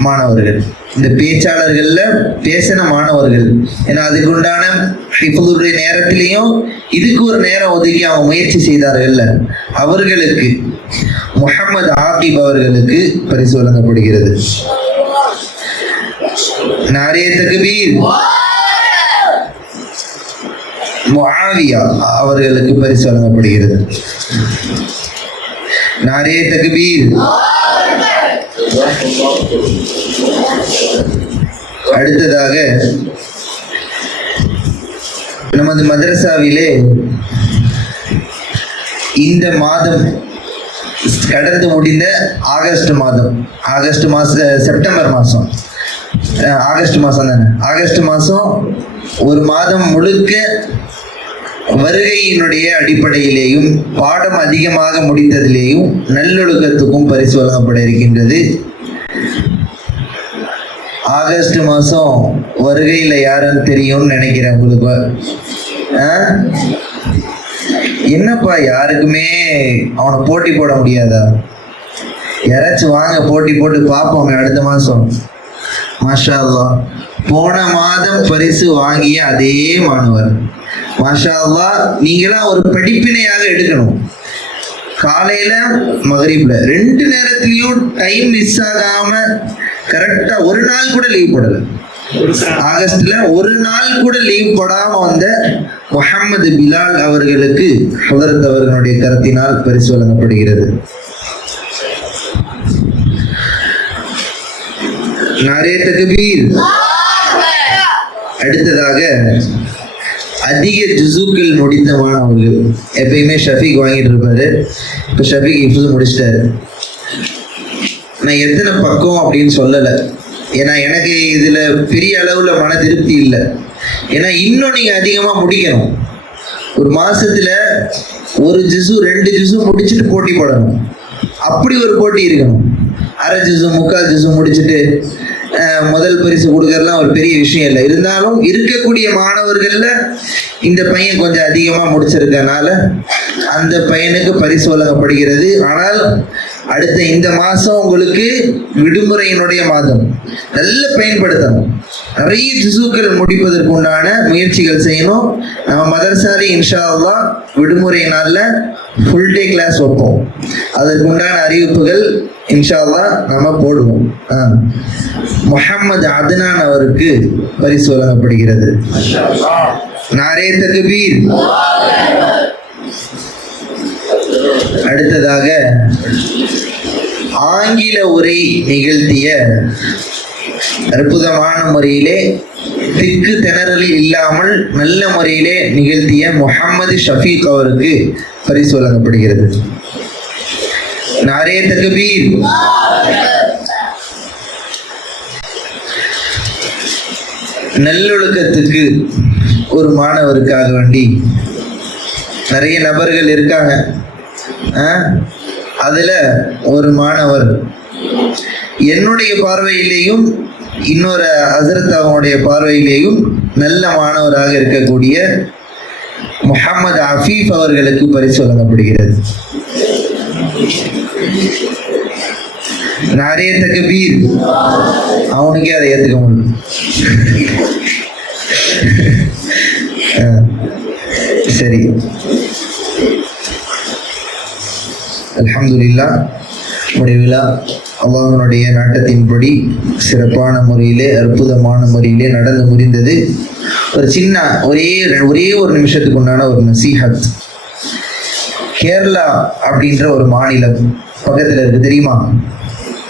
மாணவர்கள், இந்த பேச்சாளர்கள்ல பேசின மாணவர்கள், ஏன்னா அதுக்கு உண்டான ஹிஃபுதுடைய நேரத்திலையும் இதுக்கு ஒரு நேரம் ஒதுக்கி அவங்க முயற்சி செய்தார்கள், அவர்களுக்கு முஹம்மது ஆகிப் அவர்களுக்கு பரிசு வழங்கப்படுகிறது. நாரே தக்பீர். முஆவியா அவர்களுக்கு பரிசு வழங்கப்படுகிறது. நாரே தக்பீர். அடுத்ததாக நமது மதரசாவிலே இந்த மாதம் கடந்து முடிந்த ஆகஸ்ட் மாதம் ஒரு மாதம் முழுக்க வருகையினுடைய அடிப்படையிலேயும் பாடம் அதிகமாக முடித்ததிலேயும் நல்லொழுக்கத்துக்கும் பரிசு வழங்கப்பட இருக்கின்றது. ஆகஸ்ட் மாதம் வருகையில் யாருன்னு தெரியும்னு நினைக்கிறேன் உங்களுக்கு. என்னப்பா யாருக்குமே அவனை போட்டி போட முடியாதா? யாராச்சும் வாங்க போட்டி போட்டு பார்ப்போங்க அடுத்த மாதம். மாஷா அல்லாஹ், போன மாதம் பரிசு வாங்கிய அதே மாணவர். மாஷா அல்லாஹ், நீங்களாம் ஒரு படிப்பினையாக எடுக்கணும். காலையில மகரிப்ல 2 நேரத்திலையும் டைம் மிஸ் ஆகாம கரெக்டா ஒரு நாள் கூட லீவ் போடல. ஆகஸ்ட்ல ஒரு நாள் கூட லீவ் போடாம வந்த முஹம்மது பிலால் அவர்களுக்கு ஹஜ்ரத் அவர்களுடைய கரத்தினால் பரிசு வழங்கப்படுகிறது. நாரே தக்பீர். அடுத்ததாக அதிக ஜுசுக்கள் முடித்த மாணவர்கள், எப்பயுமே ஷஃபீக் வாங்கிட்டு இருப்பாரு. இப்போ ஷஃபீக் ஹிஃப்ஸ் முடிச்சிட்டாரு. நான் எத்தனை பக்கம் அப்படின்னு சொல்லலை, ஏன்னா எனக்கு இதுல பெரிய அளவுல மன திருப்தி இல்லை. ஏன்னா இன்னும் நீங்க அதிகமா முடிக்கணும். ஒரு மாசத்துல 1 ஜுசு 2 ஜுசு முடிச்சுட்டு போட்டி போடணும். அப்படி ஒரு போட்டி இருக்கணும். அரை ஜுசு 3/4 ஜுசு முடிச்சுட்டு முதல் பரிசு கொடுக்கறதுலாம் ஒரு பெரிய விஷயம் இல்லை. இருந்தாலும் இருக்கக்கூடிய மாணவர்கள்ல இந்த பையன் கொஞ்சம் அதிகமா முடிச்சிருக்கனால அந்த பையனுக்கு பரிசு வழங்கப்படுகிறது. ஆனால் அடுத்த இந்த மாசம் உங்களுக்கு விடுமுறையினுடைய மாதம், நல்ல பயன்படுத்தணும். நிறைய ஜுசுக்கள் முடிப்பதற்கு உண்டான முயற்சிகள் செய்யணும். நம்ம மதரசாரி இன்ஷா அல்லாஹ் விடுமுறை நாள்ல ஃபுல் டே கிளாஸ் வைப்போம். அதற்கு உண்டான அறிவிப்புகள் இன்ஷா அல்லாஹ் நம்ம போடுவோம். முஹம்மது அத்னான் அவருக்கு பரிசு வழங்கப்படுகிறது. நாரே தக்பீர். அடுத்ததாக ஆங்கில உரை நிகழ்த்திய அற்புதமான முறையிலே திக்கு திணறல் இல்லாமல் நல்ல முறையிலே நிகழ்த்திய முஹம்மது ஷஃபீக் அவருக்கு பரிசு வழங்கப்படுகிறது. நாரே தக்பீர். நல்லொழுக்கத்துக்கு ஒரு மாணவருக்காக வேண்டி நிறைய நபர்கள் இருக்காங்க. அதுல ஒரு மாணவர் என்னுடைய பார்வையிலேயும் இன்னொரு ஹசரத் அவங்களுடைய பார்வையிலேயும் நல்ல மாணவராக இருக்கக்கூடிய முஹம்மது அஃபீஃப் அவர்களுக்கு பரிசு வழங்கப்படுகிறது. நிறைய தக்பீர். அவனுக்கே அதை ஏத்துக்க முடியும். சரி, அல்ஹம்துலில்லாஹ். விழா அல்லாஹ்வுடைய நாட்டத்தின்படி சிறப்பான முறையிலே அற்புதமான முறையிலே நடந்து முடிந்தது. ஒரு சின்ன ஒரே ஒரு நிமிஷத்துக்கு உண்டான ஒரு நசீஹத். கேரளா அப்படின்ற ஒரு மாநிலம் பக்கத்துல இருக்கு, தெரியுமா?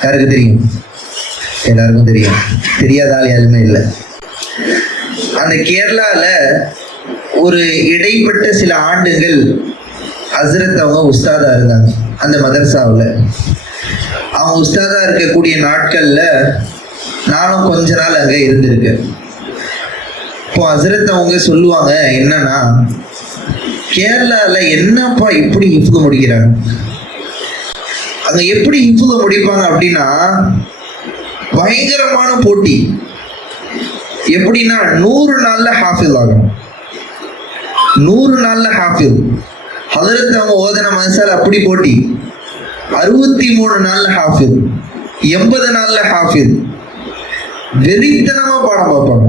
யாருக்கு தெரியும்? எல்லாருக்கும் தெரியும். தெரியாத ஆள் யாருமே இல்லை. அந்த கேரளால ஒரு இடைப்பட்ட சில ஆண்டுகள் ஹஸ்ரத் அவங்க உஸ்தாதா இருந்தாங்க அந்த மதரசாவில். அவங்க உஸ்தாதா இருக்கக்கூடிய நாட்கள்ல நானும் கொஞ்ச நாள் அங்கே இருந்திருக்கேன். இப்போ ஹஸ்ரத் அவங்க சொல்லுவாங்க என்னன்னா, கேரளால என்னப்பா இப்படி ஹிஃப்து முடிக்கிறாங்க, அங்க எப்படி ஹிஃப்து முடிப்பாங்க அப்படின்னா பயங்கரமான போட்டி. எப்படின்னா 100 நாள்ல ஹாஃபில் ஆகணும். 100 நாள்ல ஹாஃபில். ஹதரத் அவங்க ஓதன மனசால் அப்படி போட்டி. 63 நாள்ல ஹாஃபில், 80 நாள்ல ஹாஃபில். வெறித்தனமா பாடம் பார்ப்பாங்க.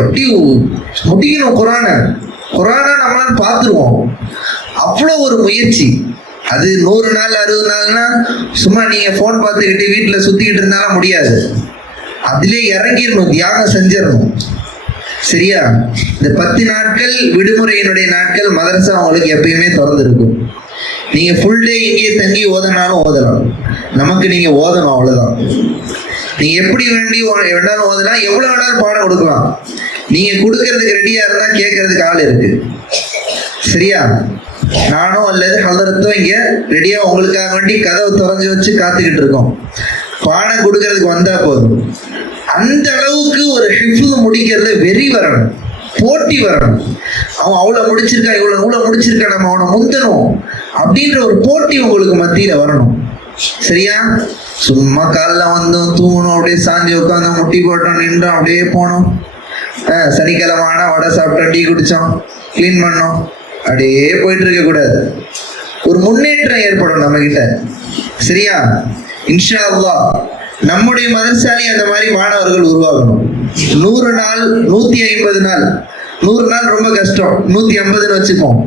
அப்படி முடிக்கணும் குரானை நம்மளால பார்த்துருவோம். அவ்வளோ ஒரு முயற்சி. அது 100 நாள் 60 நாள்னா சும்மா நீங்க போன் பார்த்துக்கிட்டு வீட்டுல சுத்திக்கிட்டு இருந்தாலும் முடியாது. அதிலே இறங்கிடணும், தியாகம் செஞ்சிடணும். சரியா? இந்த 10 நாட்கள் விடுமுறையினுடைய நாட்கள் மதரசா அவங்களுக்கு எப்பயுமே திறந்து இருக்கும். நீங்க ஃபுல் டே இங்கேயே தங்கி ஓதனாலும் ஓதலாம். நமக்கு நீங்க ஓதணும், அவ்வளவுதான். நீங்க எப்படி வேண்டாலும் ஓதலாம், எவ்வளவு வேணாலும் பாடம் கொடுக்கலாம். நீங்க கொடுக்கறதுக்கு ரெடியா இருந்தா கேட்கறதுக்கு ஆள் இருக்கு. சரியா? நானோ அல்லது ஹதரத்தோ இங்க ரெடியா உங்களுக்காக வேண்டி கதவை திறந்து வச்சு காத்துக்கிட்டு இருக்கோம். பாடம் கொடுக்கறதுக்கு வந்தா போதும். அந்த அளவுக்கு ஒரு ஹிஃப்து முடிக்கிறதுல வெறி வரணும், போட்டி வரணும். அவன் அவ்வளவு முடிச்சிருக்கா, இவ்வளவு முடிச்சிருக்கா, நம்ம அவனை முந்தணும் அப்படின்ற ஒரு போட்டி உங்களுக்கு மத்தியில வரணும். சரியா? சும்மா காலைல வந்தோம், தூங்கணும், அப்படியே சாஞ்சி உட்காந்தோம், முட்டி போட்டோம், நின்றோம், அப்படியே போனோம். சனிக்கிழமை ஆனா வடை சாப்பிட்டோம், டீ குடிச்சோம், கிளீன் பண்ணோம், அப்படியே போயிட்டு இருக்க கூடாது. ஒரு முன்னேற்றம் ஏற்படும் நம்ம கிட்ட. சரியா? இன்ஷா அல்லாஹ் நம்முடைய மதரசாலி அந்த மாதிரி மாணவர்கள் உருவாகணும். 100 நாள் 150 நாள் 100 நாள் ரொம்ப கஷ்டம், 150 வச்சுப்போம்.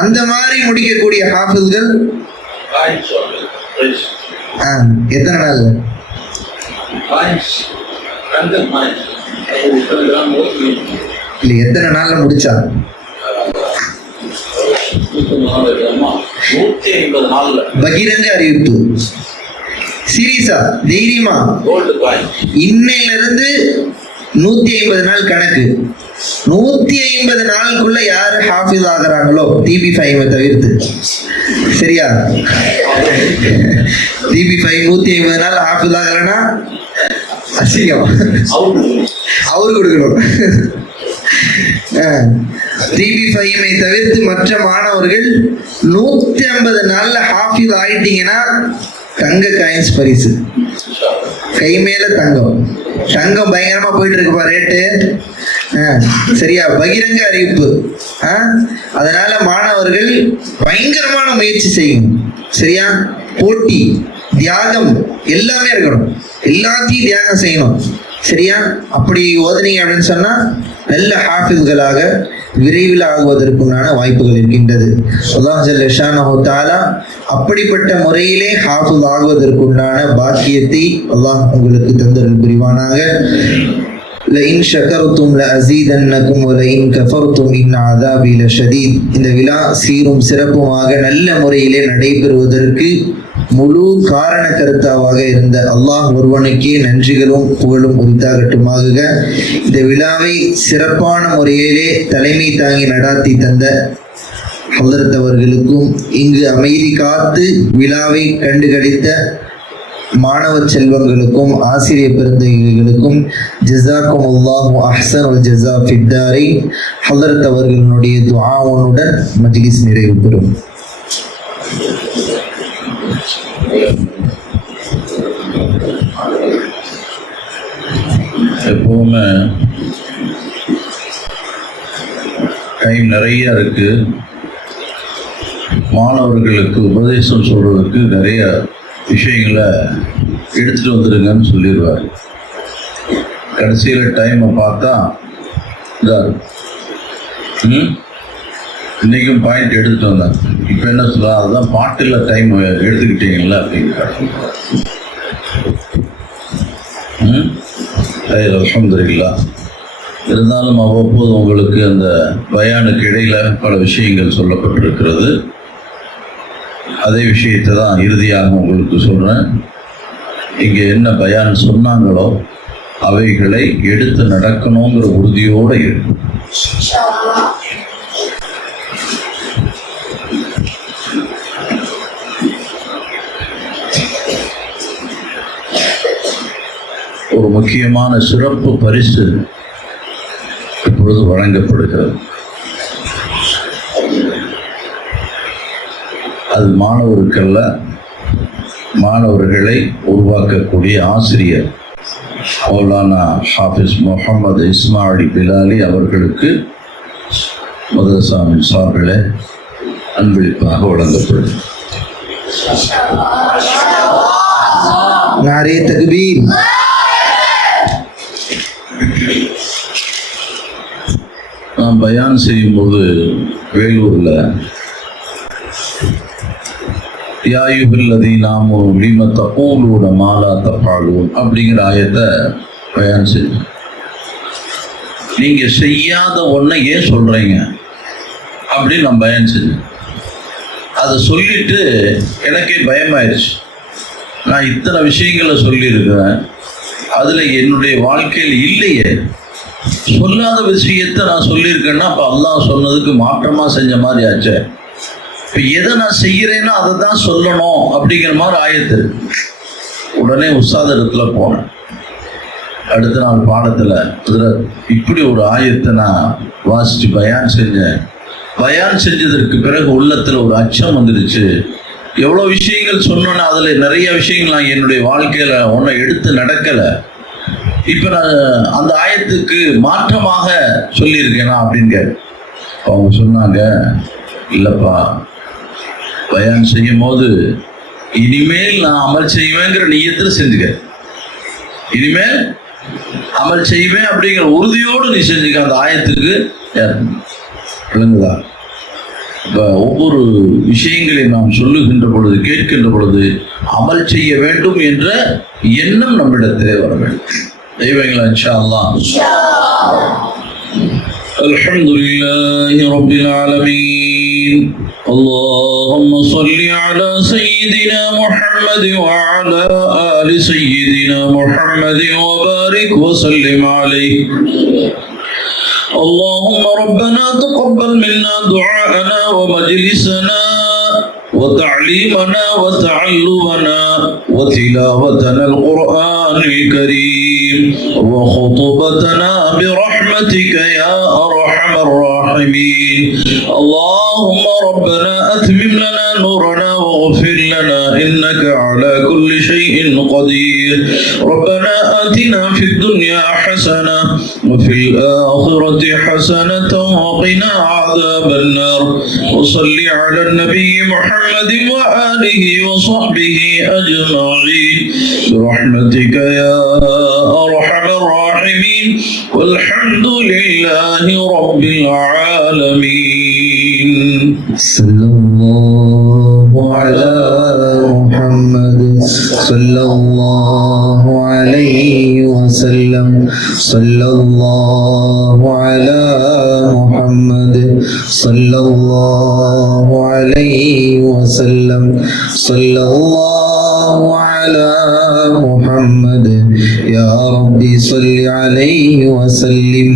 அந்த மாதிரி முடிக்கக்கூடிய ஹாஃபில்கள் எத்தனை நாள் இல்ல எத்தனை நாள்ல முடிச்சா? 150 நாள்ல பகிரங்க அறிவிப்பு. சீரியஸா, தைரியமா, இன்னையில இருந்து 150 நாள் கணக்கு. 150 நாளுக்குள்ள யாரு ஹாஃபிஸ் ஆகுறாங்களோ, TB5 தவிர்த்து. சரியா? TB5 150 நாள் ஹாஃபிஸ் ஆகலன்னா அசிங்கம், அவரு கொடுக்கணும். TB5 தவிர்த்து மற்ற மாணவர்கள் 150 நாள்ல ஹாஃபிஸ் ஆயிட்டீங்கன்னா தங்க காயின்ஸ் பரிசு. கை மேல தங்கம். தங்கம் பயங்கரமா போயிட்டு இருக்குப்பா ரேட்டு. சரியா? பகிரங்க அறிவிப்பு. அதனால மாணவர்கள் பயங்கரமான முயற்சி செய்யும். சரியா? போட்டி, தியாகம் எல்லாமே இருக்கணும். எல்லாத்தையும் தியாகம் செய்யணும். சரியா? அப்படி ஓதுனீங்க அப்படின்னு சொன்னா நல்ல ஹாஃபிஸ்களாக விரைவில் ஆகுவதற்குண்டான வாய்ப்புகள் இருக்கின்றது. அல்லாஹ் ஜல்ல ஷானஹு தஆலா அப்படிப்பட்ட முறையிலே ஹாஃபிஸ் ஆகுவதற்குண்டான பாக்கியத்தை அல்லாஹ் உங்களுக்கு தந்தருள் புரிவானாக. லஇன் ஷகர்தும் லஅஸீதன்னகும் வலஇன் கஃபர்தும் இன் அஸாபி லஷதீத். இந்த விழா சீரும் சிறப்புமாக நல்ல முறையிலே நடைபெறுவதற்கு முழு காரண கருத்தாவாக இருந்த அல்லாஹ் ஒருவனுக்கே நன்றிகளும் புகழும் உரித்தாகட்டுமாக. இந்த விழாவை சிறப்பான முறையிலே தலைமை தாங்கி நடாத்தி தந்த ஹதரத் அவர்களுக்கும், இங்கு அமைதி காத்து விழாவை கண்டுகளித்த மாணவ செல்வங்களுக்கும் ஆசிரியர் பெருந்தகைகளுக்கும் ஜஸாக்குமுல்லாஹு அஹ்ஸனுல் ஜஸா ஃபித்தாரி ஹதரத் அவர்களுடைய துஆவுடன் மஜ்லிஸ் நிறைவு பெறும். எப்பவுமே டைம் நிறைய இருக்கு, மாணவர்களுக்கு உபதேசம் சொல்றதுக்கு நிறைய விஷயங்களை எடுத்துட்டு வந்துடுங்கன்னு சொல்லிடுவார். கடைசியில் டைமை பார்த்தா இன்னைக்கும் பாயிண்ட் எடுத்துட்டு வந்தாங்க. இப்போ என்ன சொல்ல, அதுதான் பாட்டில் டைம் எடுத்துக்கிட்டீங்களா அப்படின்னு. அல்ஹம்துலில்லாஹ். இருந்தாலும் அவ்வப்போது உங்களுக்கு அந்த பயானுக்கு இடையில பல விஷயங்கள் சொல்லப்பட்டிருக்கிறது. அதே விஷயத்தை தான் இறுதியாக உங்களுக்கு சொல்கிறேன். இங்கே என்ன பயான் சொன்னாங்களோ அவைகளை எடுத்து நடக்கணுங்கிற உறுதியோடு இருக்கு. ஒரு முக்கியமான சிறப்பு பரிசு இப்பொழுது வழங்கப்படுகிறது. அது மாணவருக்கல்ல, மாணவர்களை உருவாக்கக்கூடிய ஆசிரியர் மௌலானா ஹாஃபிஸ் முகமது இஸ்மாயில் பிலாலி அவர்களுக்கு மதரசாவின் சார்பிலே அன்பளிப்பாக வழங்கப்படும். நாரே தக்பீர். நான் பயான் செய்யும்போது வேலூரில் யாயுபில்லதீனாமு லிம தகூலூன மாலா தஃஅலூன் அப்படிங்கிற ஆயத்தை பயான் செஞ்சேன். நீங்கள் செய்யாத ஒன்றை ஏன் சொல்கிறீங்க அப்படின்னு நான் பயான் செஞ்சேன். அதை சொல்லிட்டு எனக்கே பயமாயிடுச்சு. நான் இத்தனை விஷயங்களை சொல்லியிருக்கிறேன், அதில் என்னுடைய வாழ்க்கையில் இல்லையே, சொல்லாத விஷயத்தை நான் சொல்லியிருக்கேன்னா அப்போ அல்லாஹ் சொன்னதுக்கு மாற்றமாக செஞ்ச மாதிரி ஆச்சு. இப்போ எதை நான் செய்கிறேன்னா அதை தான் சொல்லணும் அப்படிங்கிற மாதிரி ஆயத்து. உடனே உஸ்தாதிடத்துல போனேன். அடுத்த நாள் பாடத்தில் இப்படி ஒரு ஆயத்தை நான் வாசித்து பயான் செஞ்சேன். பயான் செஞ்சதற்கு பிறகு உள்ளத்தில் ஒரு அச்சம் வந்துடுச்சு. எவ்வளோ விஷயங்கள் சொன்னோன்னா அதில் நிறைய விஷயங்கள் நான் என்னுடைய வாழ்க்கையில் ஒன்றை எடுத்து நடக்கலை. இப்போ நான் அந்த ஆயத்துக்கு மாற்றமாக சொல்லியிருக்கேனா அப்படின்னு கேட்டேன். அவங்க சொன்னாங்க, இல்லைப்பா, பயான் செய்யும் போது இனிமேல் நான் அமல் செய்வேங்கிற நியத்தில் செஞ்சுக்க, இனிமேல் அமல் செய்வேன் அப்படிங்கிற உறுதியோடு நீ செஞ்சுக்க. அந்த ஆயத்துக்கு விளங்குதா? இப்போ ஒவ்வொரு விஷயங்களையும் நாம் சொல்லுகின்ற பொழுது, கேட்கின்ற பொழுது அமல் செய்ய வேண்டும் என்ற எண்ணம் நம்மிடத்திலே வர வேண்டும். தெய்வங்களா இன்ஷா அல்லாஹ். அல்ஹம்துலில்லாஹி ரப்பில் ஆலமீன். اللهم صل على سيدنا محمد وعلى آل سيدنا محمد وبارك وسلم عليه. اللهم ربنا تقبل منا دعاءنا ومجلسنا وتعليمنا وتعلمنا وتلاوتنا القرآن الكريم وخطبتنا برحمتك يا أرحم الراحمين. اللهم ربنا أتمم لنا نورنا واغفر لنا إنك على كل شيء قدير. ربنا آتنا في الدنيا حسنة وفي الآخرة حسنة وقنا عذاب النار. وصل على النبي محمد وآله وصحبه أجمعين برحمتك يا أرحم الراحمين. والحمد لله رب العالمين. صلى الله على محمد صلى الله عليه وسلم. صلى الله على محمد صلى الله عليه وسلم. صلى الله على محمد يا ربي صل عليه وسلم.